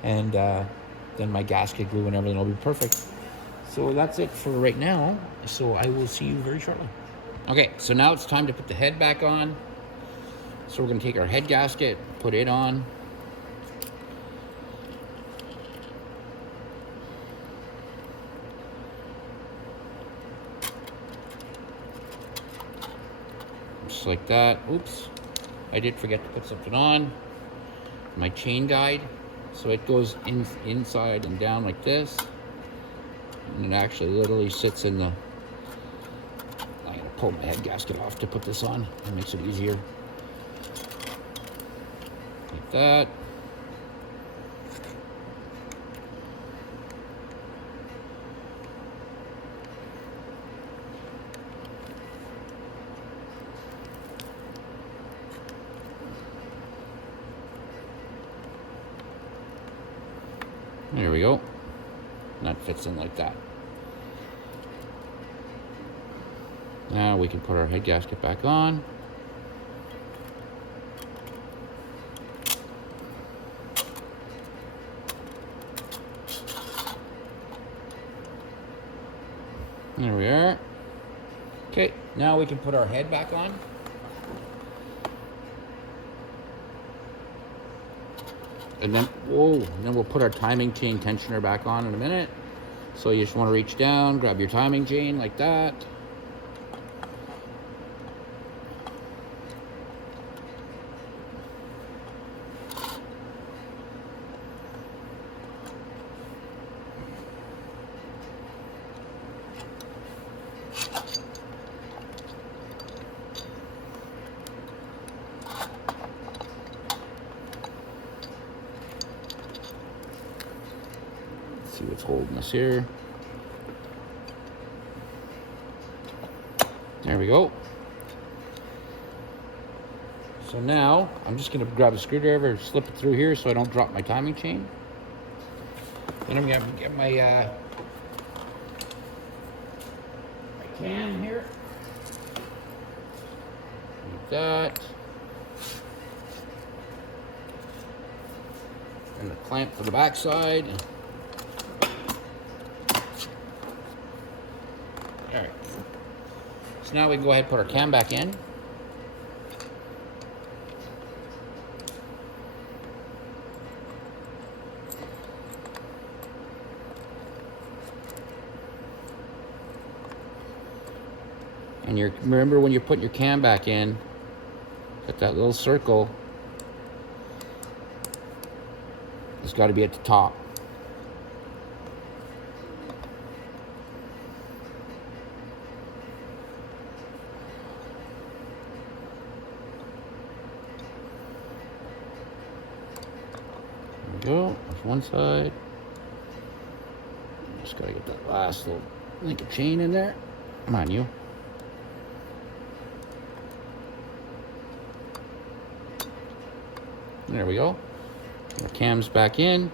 and then my gasket glue and everything will be perfect. So that's it for right now. So I will see you very shortly. Okay, so now it's time to put the head back on. So we're going to take our head gasket, put it on. Just like that. Oops, I did forget to put something on. My chain guide. So it goes inside and down like this. And it actually literally sits in the... I'm going to pull my head gasket off to put this on. It makes it easier. Like that. There we go. And that fits in like that. Now we can put our head gasket back on. There we are. Okay, now we can put our head back on. And then, then we'll put our timing chain tensioner back on in a minute. So you just want to reach down, grab your timing chain like that. See what's holding us here. There we go. So now I'm just going to grab a screwdriver, slip it through here so I don't drop my timing chain. Then I'm going to get my cam here. Like that. And the clamp for the back side. Alright. So now we can go ahead and put our cam back in. And remember when you're putting your cam back in, got that little circle. It's got to be at the top. There we go. That's one side. Just got to get that last little link of chain in there. Come on, you. There we go. Our cam's back in.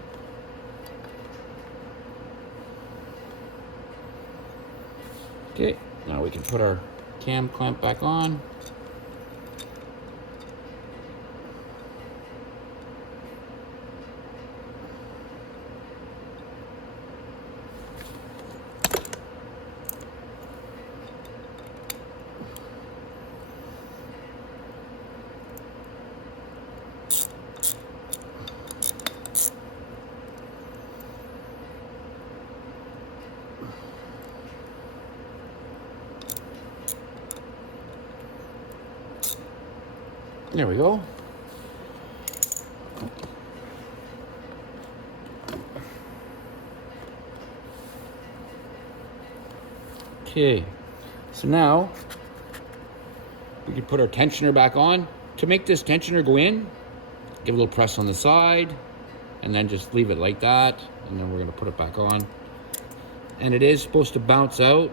Okay, now we can put our cam clamp back on. There we go. Okay, so now we can put our tensioner back on. To make this tensioner go in, give a little press on the side and then just leave it like that, and then we're going to put it back on. And it is supposed to bounce out,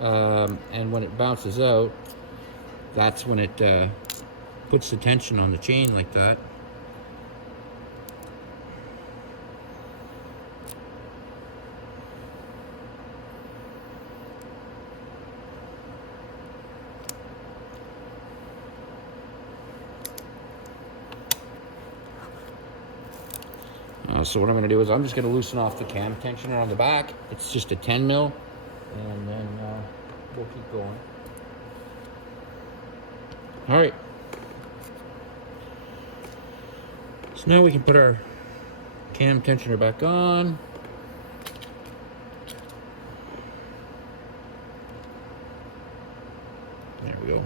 and when it bounces out, that's when it puts the tension on the chain like that. So what I'm going to do is I'm just going to loosen off the cam tensioner on the back. It's just a 10 mil, and then we'll keep going. All right. So now we can put our cam tensioner back on. There we go.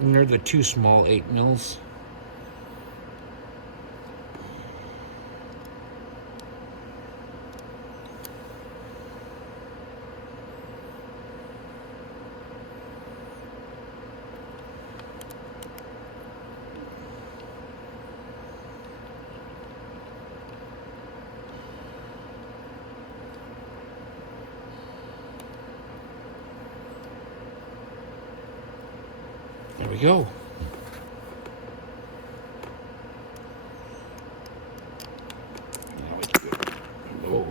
And they're the two small 8 mils. There we go. Now we can go.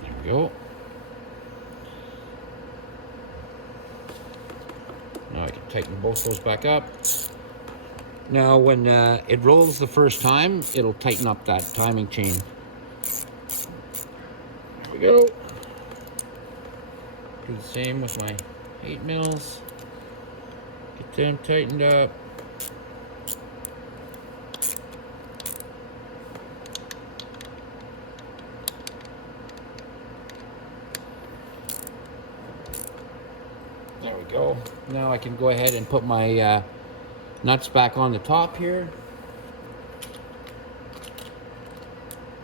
There we go. Now I can tighten both those back up. Now, when it rolls the first time, it'll tighten up that timing chain. There we go. Do the same with my 8 mils. Get them tightened up. There we go. Now I can go ahead and put my nuts back on the top here.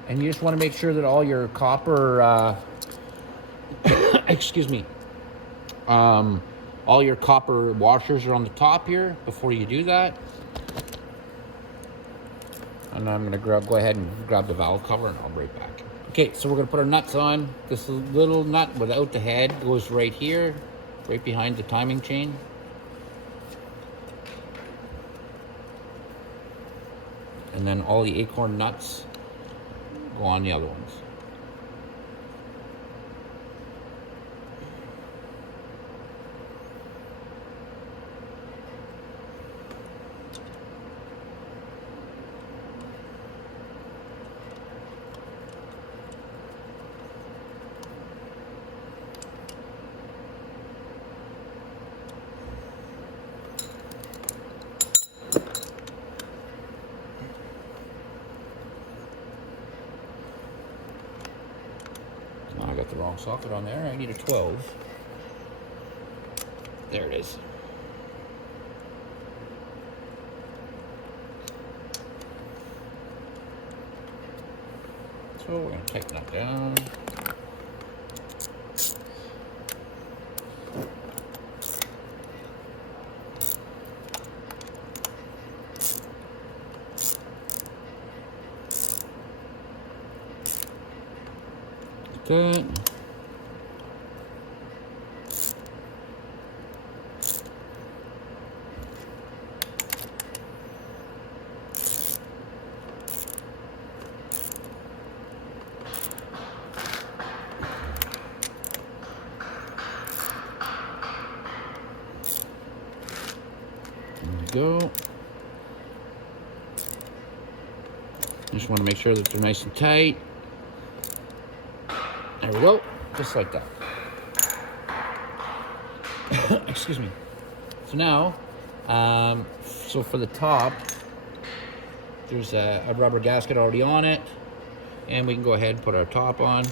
And you just want to make sure that all your copper, excuse me, all your copper washers are on the top here before you do that. And I'm going to go ahead and grab the valve cover, and I'll be right back. Okay, so we're going to put our nuts on. This little nut without the head goes right here, right behind the timing chain. And then all the acorn nuts go on the other ones. I got the wrong socket on there. I need a 12. There it is. So we're going to tighten that down. Good. There we go. Just want to make sure that they're nice and tight. There we go, just like that. Excuse me. So now, so for the top, there's a rubber gasket already on it, and we can go ahead and put our top on.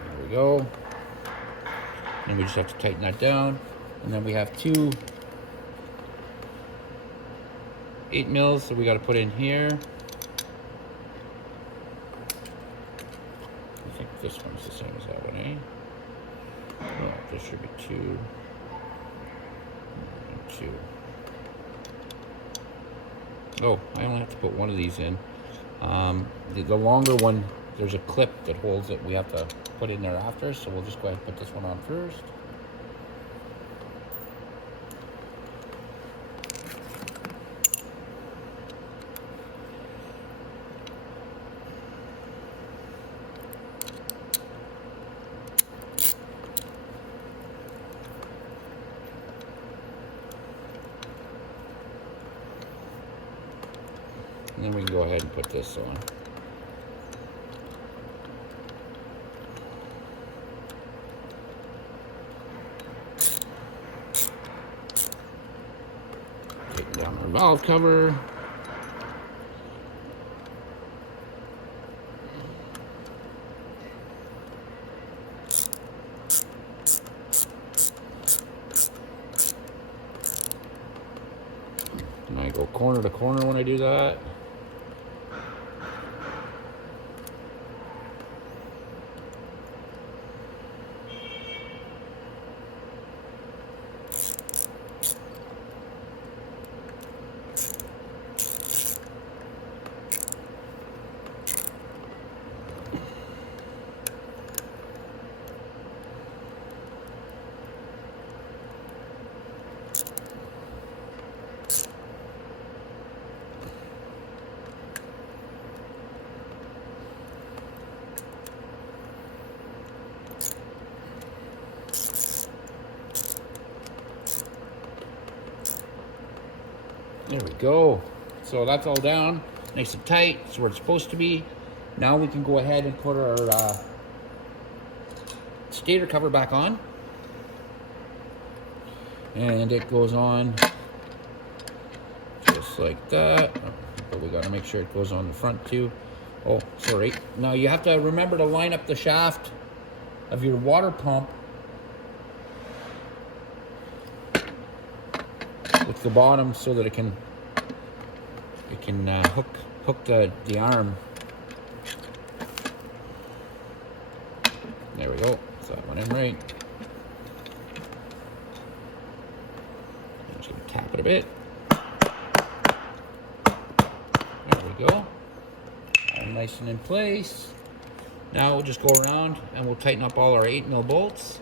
There we go. And we just have to tighten that down. And then we have two 8 mils that we got to put in here. I think this one's the same as that one, eh? Yeah, this should be 2 and 2. Oh, I only have to put one of these in. The longer one, there's a clip that holds it. We have to put in there after, so we'll just go ahead and put this one on first. And then we can go ahead and put this on. Taking down our valve cover. And I go corner to corner when I do that. There we go. So that's all down, nice and tight. It's where it's supposed to be. Now we can go ahead and put our stator cover back on. And it goes on just like that. But we gotta make sure it goes on the front too. Oh, sorry. Now you have to remember to line up the shaft of your water pump with the bottom so that it can hook the arm. There we go. So that went in right. I'm just gonna tap it a bit. There we go. All nice and in place. Now we'll just go around and we'll tighten up all our 8mm bolts.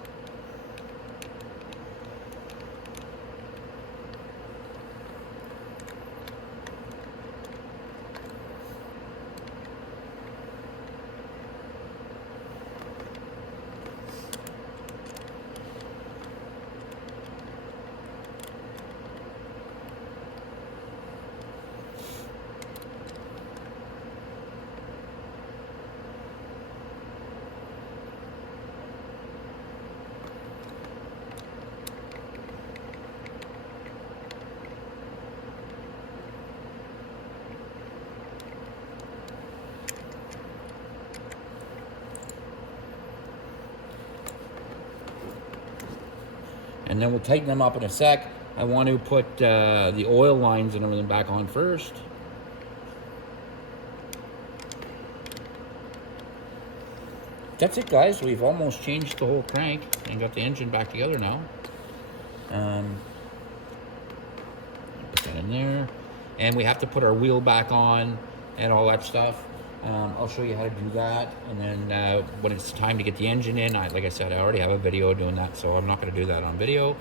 And then we'll tighten them up in a sec. I want to put the oil lines and everything back on first. That's it, guys. We've almost changed the whole crank and got the engine back together now. Put that in there. And we have to put our wheel back on and all that stuff. I'll show you how to do that. And then when it's time to get the engine in, like I said, I already have a video doing that, so I'm not going to do that on video.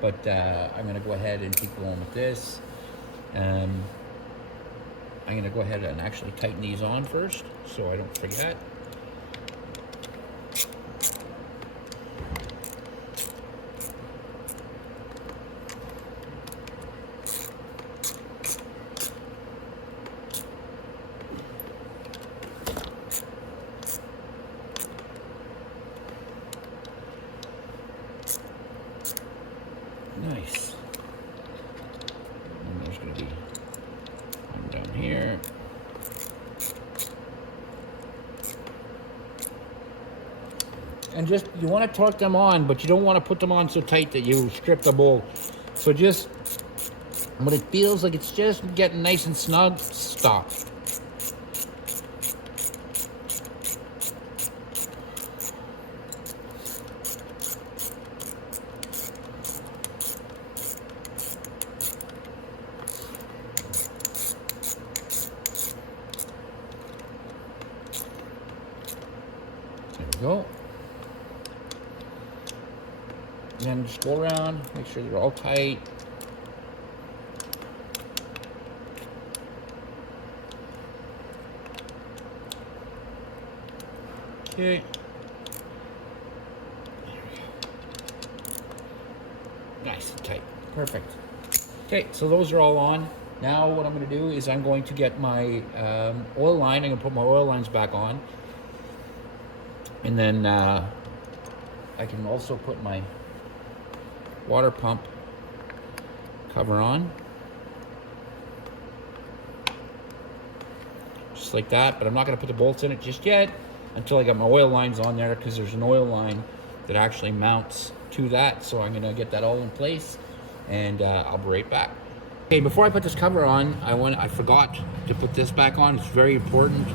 But I'm going to go ahead and keep going with this. I'm going to go ahead and actually tighten these on first so I don't forget. Nice. And there's going to be one down here. And just, you want to torque them on, but you don't want to put them on so tight that you strip the bolt. So just, when it feels like it's just getting nice and snug, stop. go. And then just go around, make sure they're all tight. Okay. Nice and tight. Perfect. Okay, so those are all on. Now what I'm going to do is I'm going to get my oil line. I'm going to put my oil lines back on. And then I can also put my water pump cover on. Just like that, but I'm not going to put the bolts in it just yet until I got my oil lines on there, because there's an oil line that actually mounts to that. So I'm going to get that all in place, and I'll be right back. Okay, before I put this cover on, I forgot to put this back on. It's very important.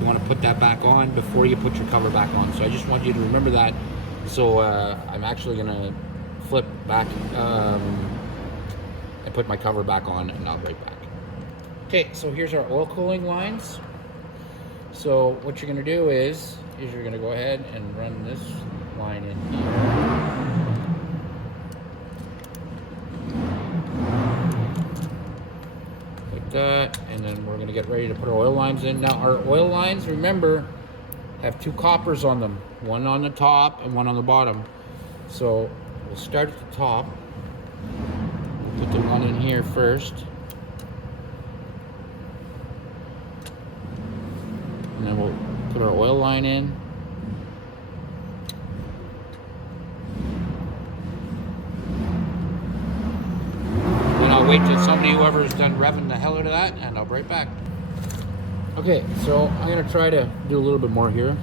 You want to put that back on before you put your cover back on. So I just want you to remember that. So I'm actually going to flip back and put my cover back on, and I'll be right back. Okay, so here's our oil cooling lines. So what you're going to do is you're going to go ahead and run this line in here. That, and then we're going to get ready to put our oil lines in. Now our oil lines, remember, have two coppers on them, one on the top and one on the bottom. So we'll start at the top. We'll put the one in here first, and then we'll put our oil line in. Wait till somebody, whoever's done revving the hell out of that, and I'll be right back. Okay, so I'm going to try to do a little bit more here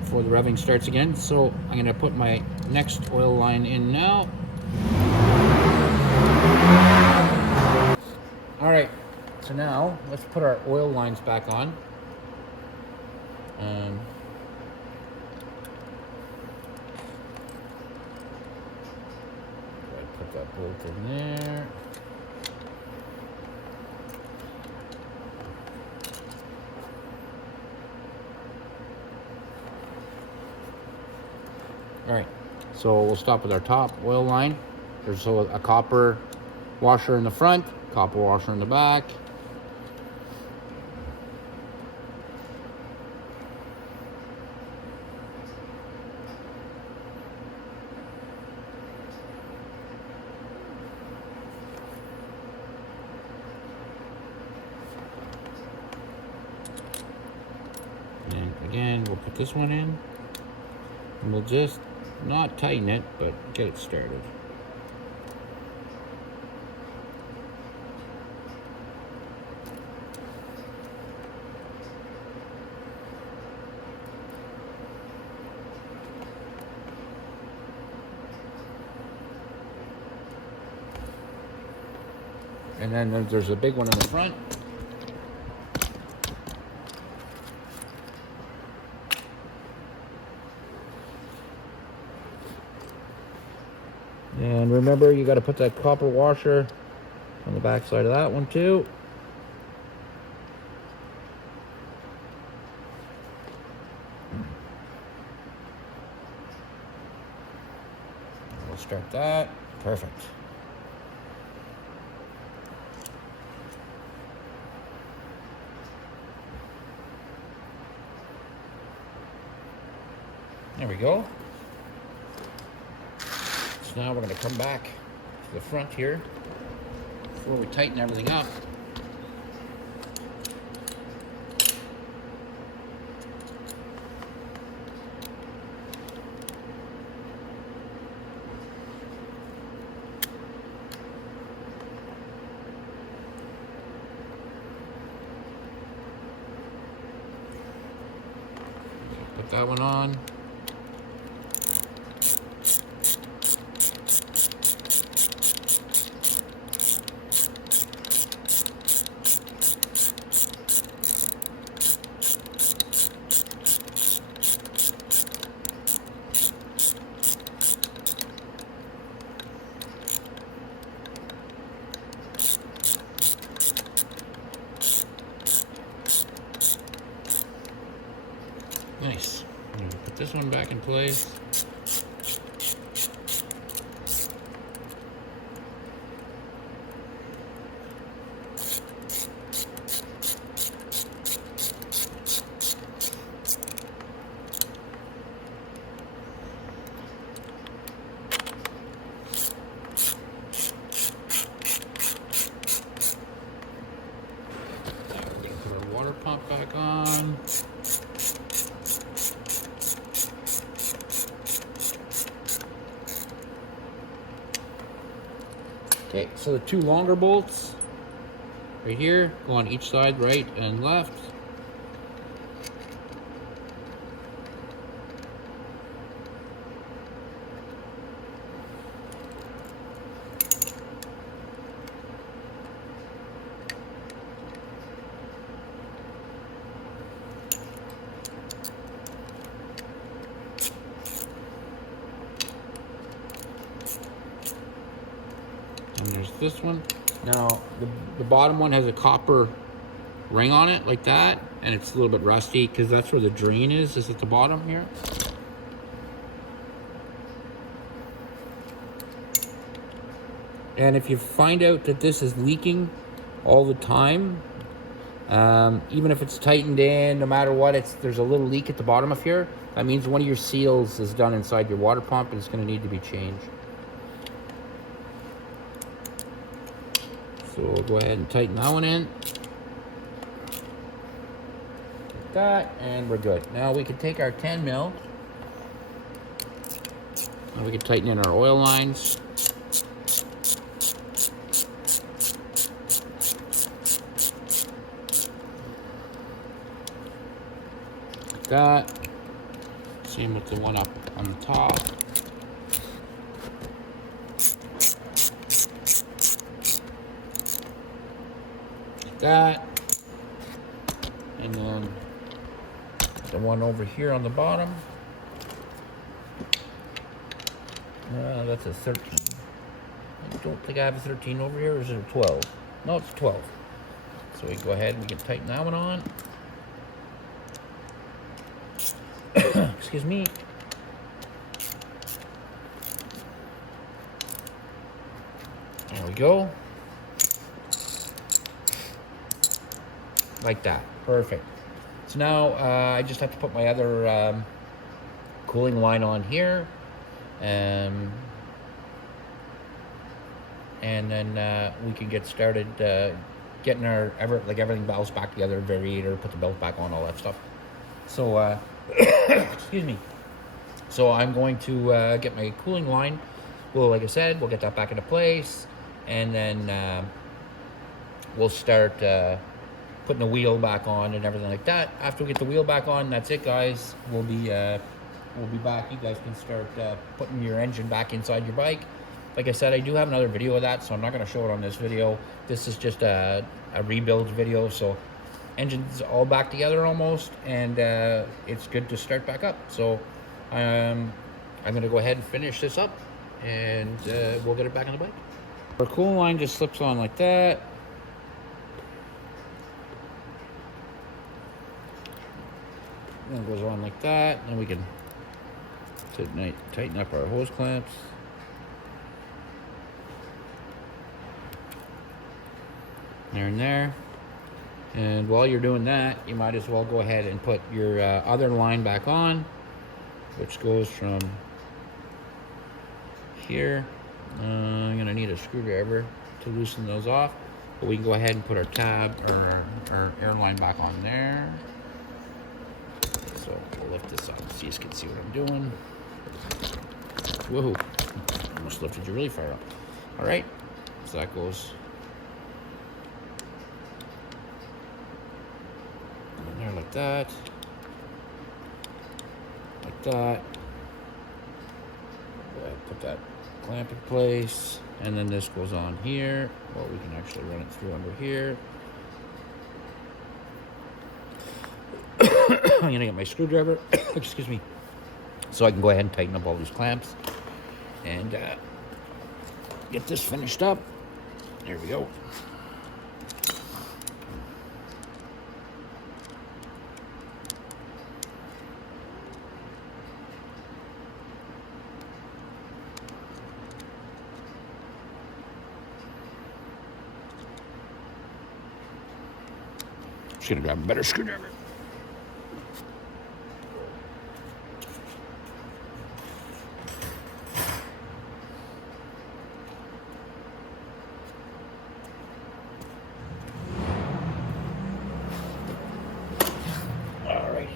before the revving starts again. So I'm going to put my next oil line in now. Alright, so now let's put our oil lines back on. Put that bolt in there. All right, so we'll stop with our top oil line. There's a copper washer in the front, copper washer in the back. And again, we'll put this one in, and we'll just not tighten it, but get it started. And then there's a big one in the front. And remember, you got to put that copper washer on the back side of that one too. We'll start that. Perfect. There we go. So now we're going to come back to the front here before we tighten everything up. Put that one on. Nice. I'm going to put this one back in place. Water pump back on. Okay, so the two longer bolts right here go on each side, right and left. And there's this one. Now, the bottom one has a copper ring on it, like that, and it's a little bit rusty because that's where the drain is at the bottom here. And if you find out that this is leaking all the time, even if it's tightened in, no matter what, there's a little leak at the bottom of here, that means one of your seals is done inside your water pump and it's going to need to be changed. So we'll go ahead and tighten that one in. Like that, and we're good. Now we can take our 10 mil. And we can tighten in our oil lines. Like that. Same with the one up on the top. That, and then the one over here on the bottom, that's a 13. I don't think I have a 13 over here, or is it a 12? No, it's 12. So we go ahead and we can tighten that one on. Excuse me. There we go. Like that. Perfect. So now I just have to put my other cooling line on here, and then we can get started getting our everything belts back together, variator, put the belt back on, all that stuff. So excuse me. So I'm going to get my cooling line. Well, like I said, we'll get that back into place, and then we'll start putting the wheel back on and everything like that. After we get the wheel back on, that's it, guys. We'll be back. You guys can start putting your engine back inside your bike. Like I said, I do have another video of that, so I'm not going to show it on this video. This is just a rebuild video, so engine's all back together almost, and it's good to start back up. So I'm going to go ahead and finish this up, and we'll get it back on the bike. Our cooling line just slips on like that. And it goes on like that, and we can tighten up our hose clamps. There and there. And while you're doing that, you might as well go ahead and put your other line back on, which goes from here. I'm gonna need a screwdriver to loosen those off, but we can go ahead and put our tab or our air line back on there. So we'll lift this up so you can see what I'm doing. Woohoo! Almost lifted you really far up. All right, so that goes in there like that, like that. Put that clamp in place, and then this goes on here. Well, we can actually run it through under here. I'm gonna get my screwdriver, excuse me, so I can go ahead and tighten up all these clamps and get this finished up. There we go. Just gonna grab a better screwdriver. All right.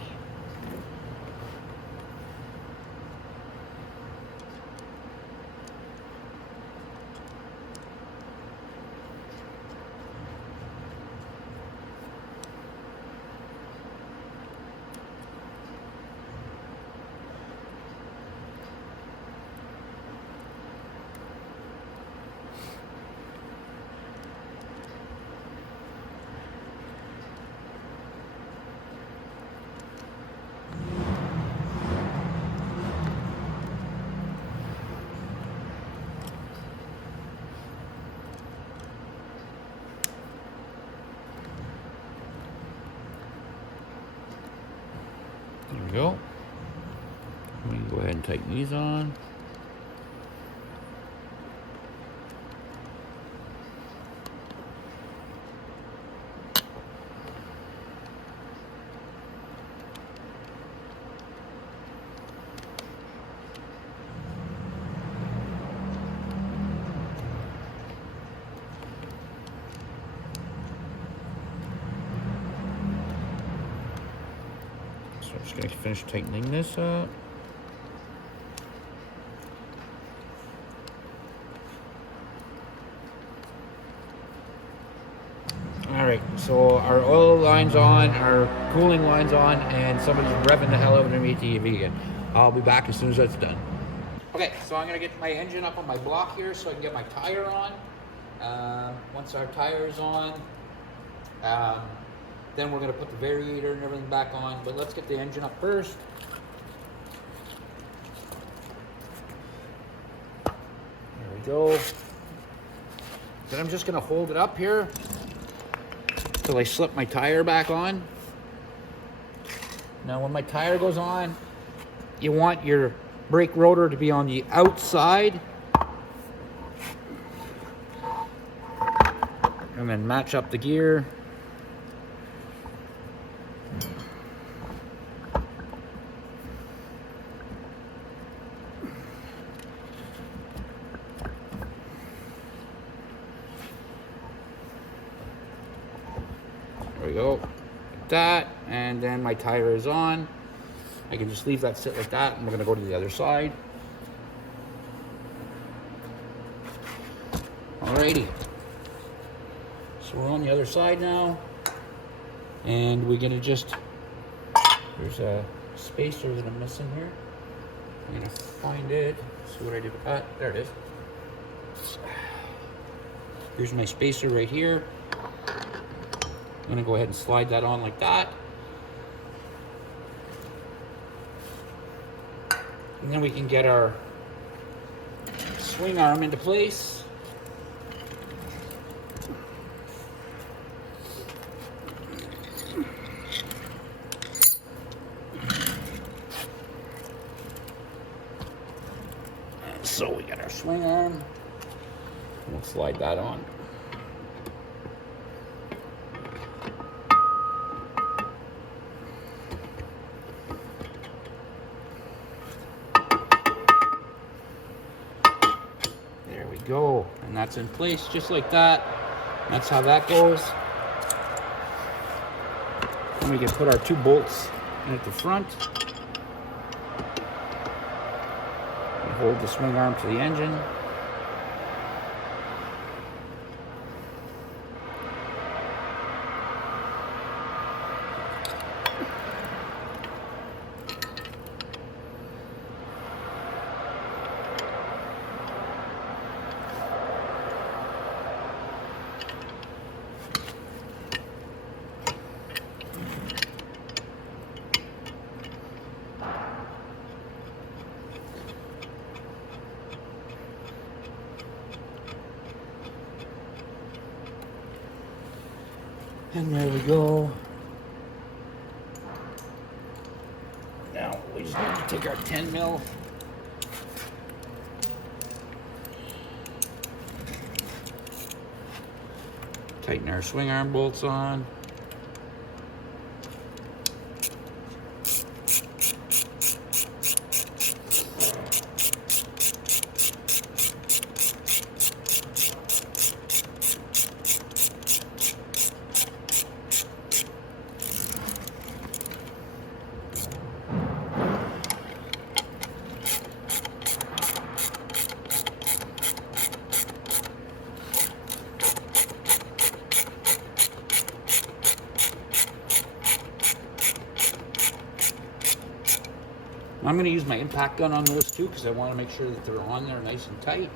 There we go. We can go ahead and tighten these on. So I'm just going to finish tightening this up. Alright, so our oil line's on, our cooling line's on, and somebody's revving the hell out of an ATV again. I'll be back as soon as that's done. Okay, so I'm going to get my engine up on my block here so I can get my tire on. Once our tire is on, then we're going to put the variator and everything back on, but let's get the engine up first. There we go. Then I'm just going to hold it up here until I slip my tire back on. Now when my tire goes on, you want your brake rotor to be on the outside. And then match up the gear. There we go, like that, and then my tire is on. I can just leave that sit like that, and we're gonna go to the other side. Alrighty, so we're on the other side now, and we're gonna just, there's a spacer that I'm missing here. I'm gonna find it, see what I did with that. There it is. Here's my spacer right here. I'm gonna go ahead and slide that on like that. And then we can get our swing arm into place. So we got our swing arm. We'll slide that on. Go, and that's in place just like that. That's how that goes. And we can put our two bolts in at the front and hold the swing arm to the engine. And there we go. Now we just need to take our 10 mil. Tighten our swing arm bolts on. I'm going to use my impact gun on those too because I want to make sure that they're on there nice and tight.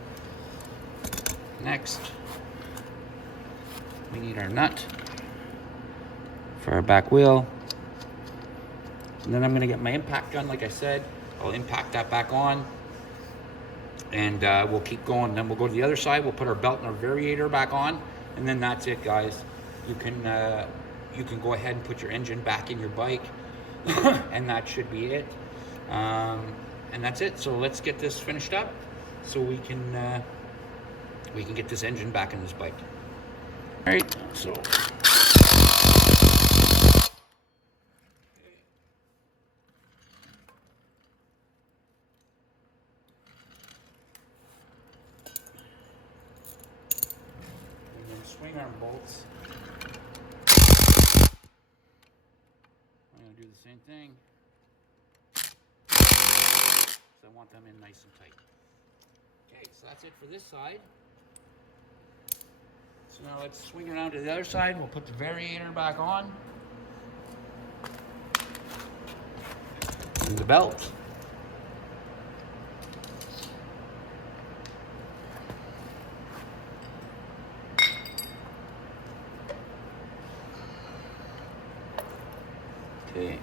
Next, we need our nut for our back wheel. And then I'm going to get my impact gun, like I said. I'll impact that back on. And we'll keep going. Then we'll go to the other side. We'll put our belt and our variator back on. And then that's it, guys. You can go ahead and put your engine back in your bike. And that should be it. And that's it. So let's get this finished up so we can get this engine back in this bike. All right, so. Swing arm bolts. I'm going to do the same thing. So I want them in nice and tight. Okay, so that's it for this side. So now let's swing around to the other side. We'll put the variator back on. And the belt. Okay.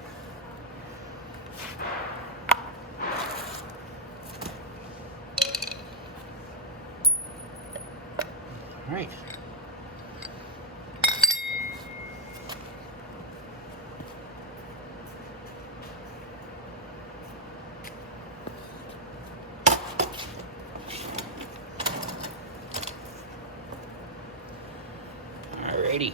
All right. Alrighty.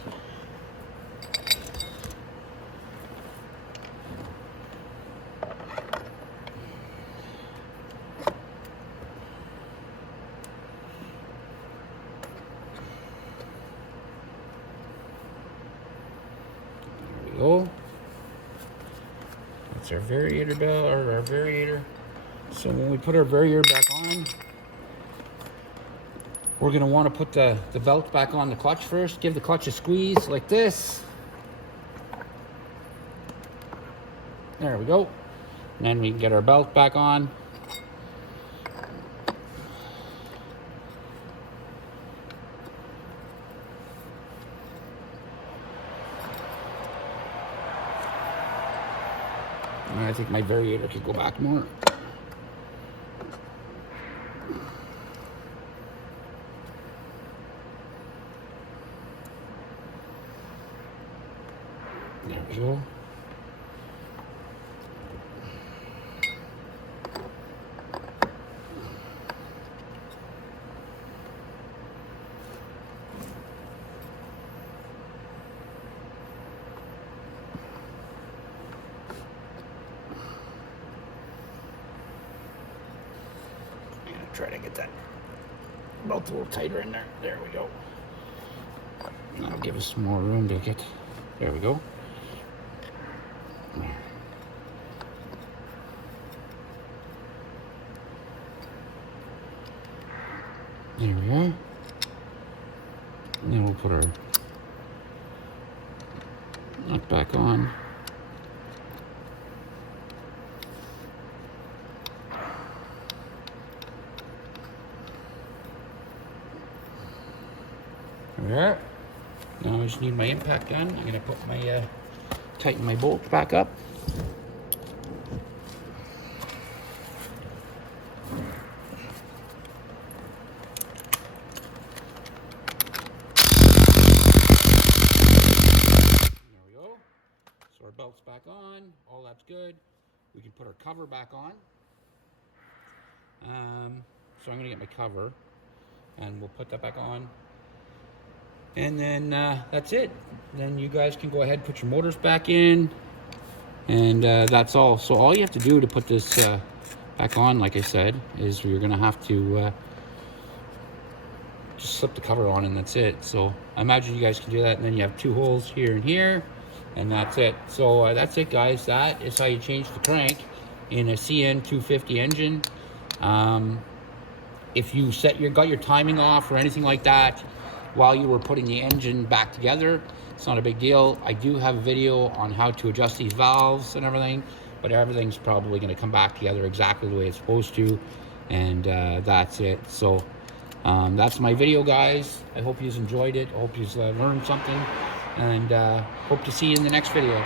Go. That's our variator belt, or our variator. So when we put our variator back on, we're going to want to put the belt back on the clutch first. Give the clutch a squeeze like this. There we go. And then we can get our belt back on. I think my variator could go back more. There we go. Try to get that belt a little tighter in there. There we go. That'll give us some more room to get. There we go. There we are. And then we'll put our nut back on. Alright, now I just need my impact gun. I'm going to put my, tighten my bolt back up. There we go. So our belt's back on, all that's good. We can put our cover back on. So I'm going to get my cover and we'll put that back on. And then that's it. Then you guys can go ahead and put your motors back in. And that's all. So all you have to do to put this back on, like I said, is you're going to have to just slip the cover on and that's it. So I imagine you guys can do that. And then you have two holes here and here. And that's it. So that's it, guys. That is how you change the crank in a CN250 engine. If you got your timing off or anything like that, while you were putting the engine back together, it's not a big deal. I do have a video on how to adjust these valves and everything, but everything's probably going to come back together exactly the way it's supposed to, and that's it. So that's my video, guys. I hope you enjoyed it. I hope you learned something, and hope to see you in the next video.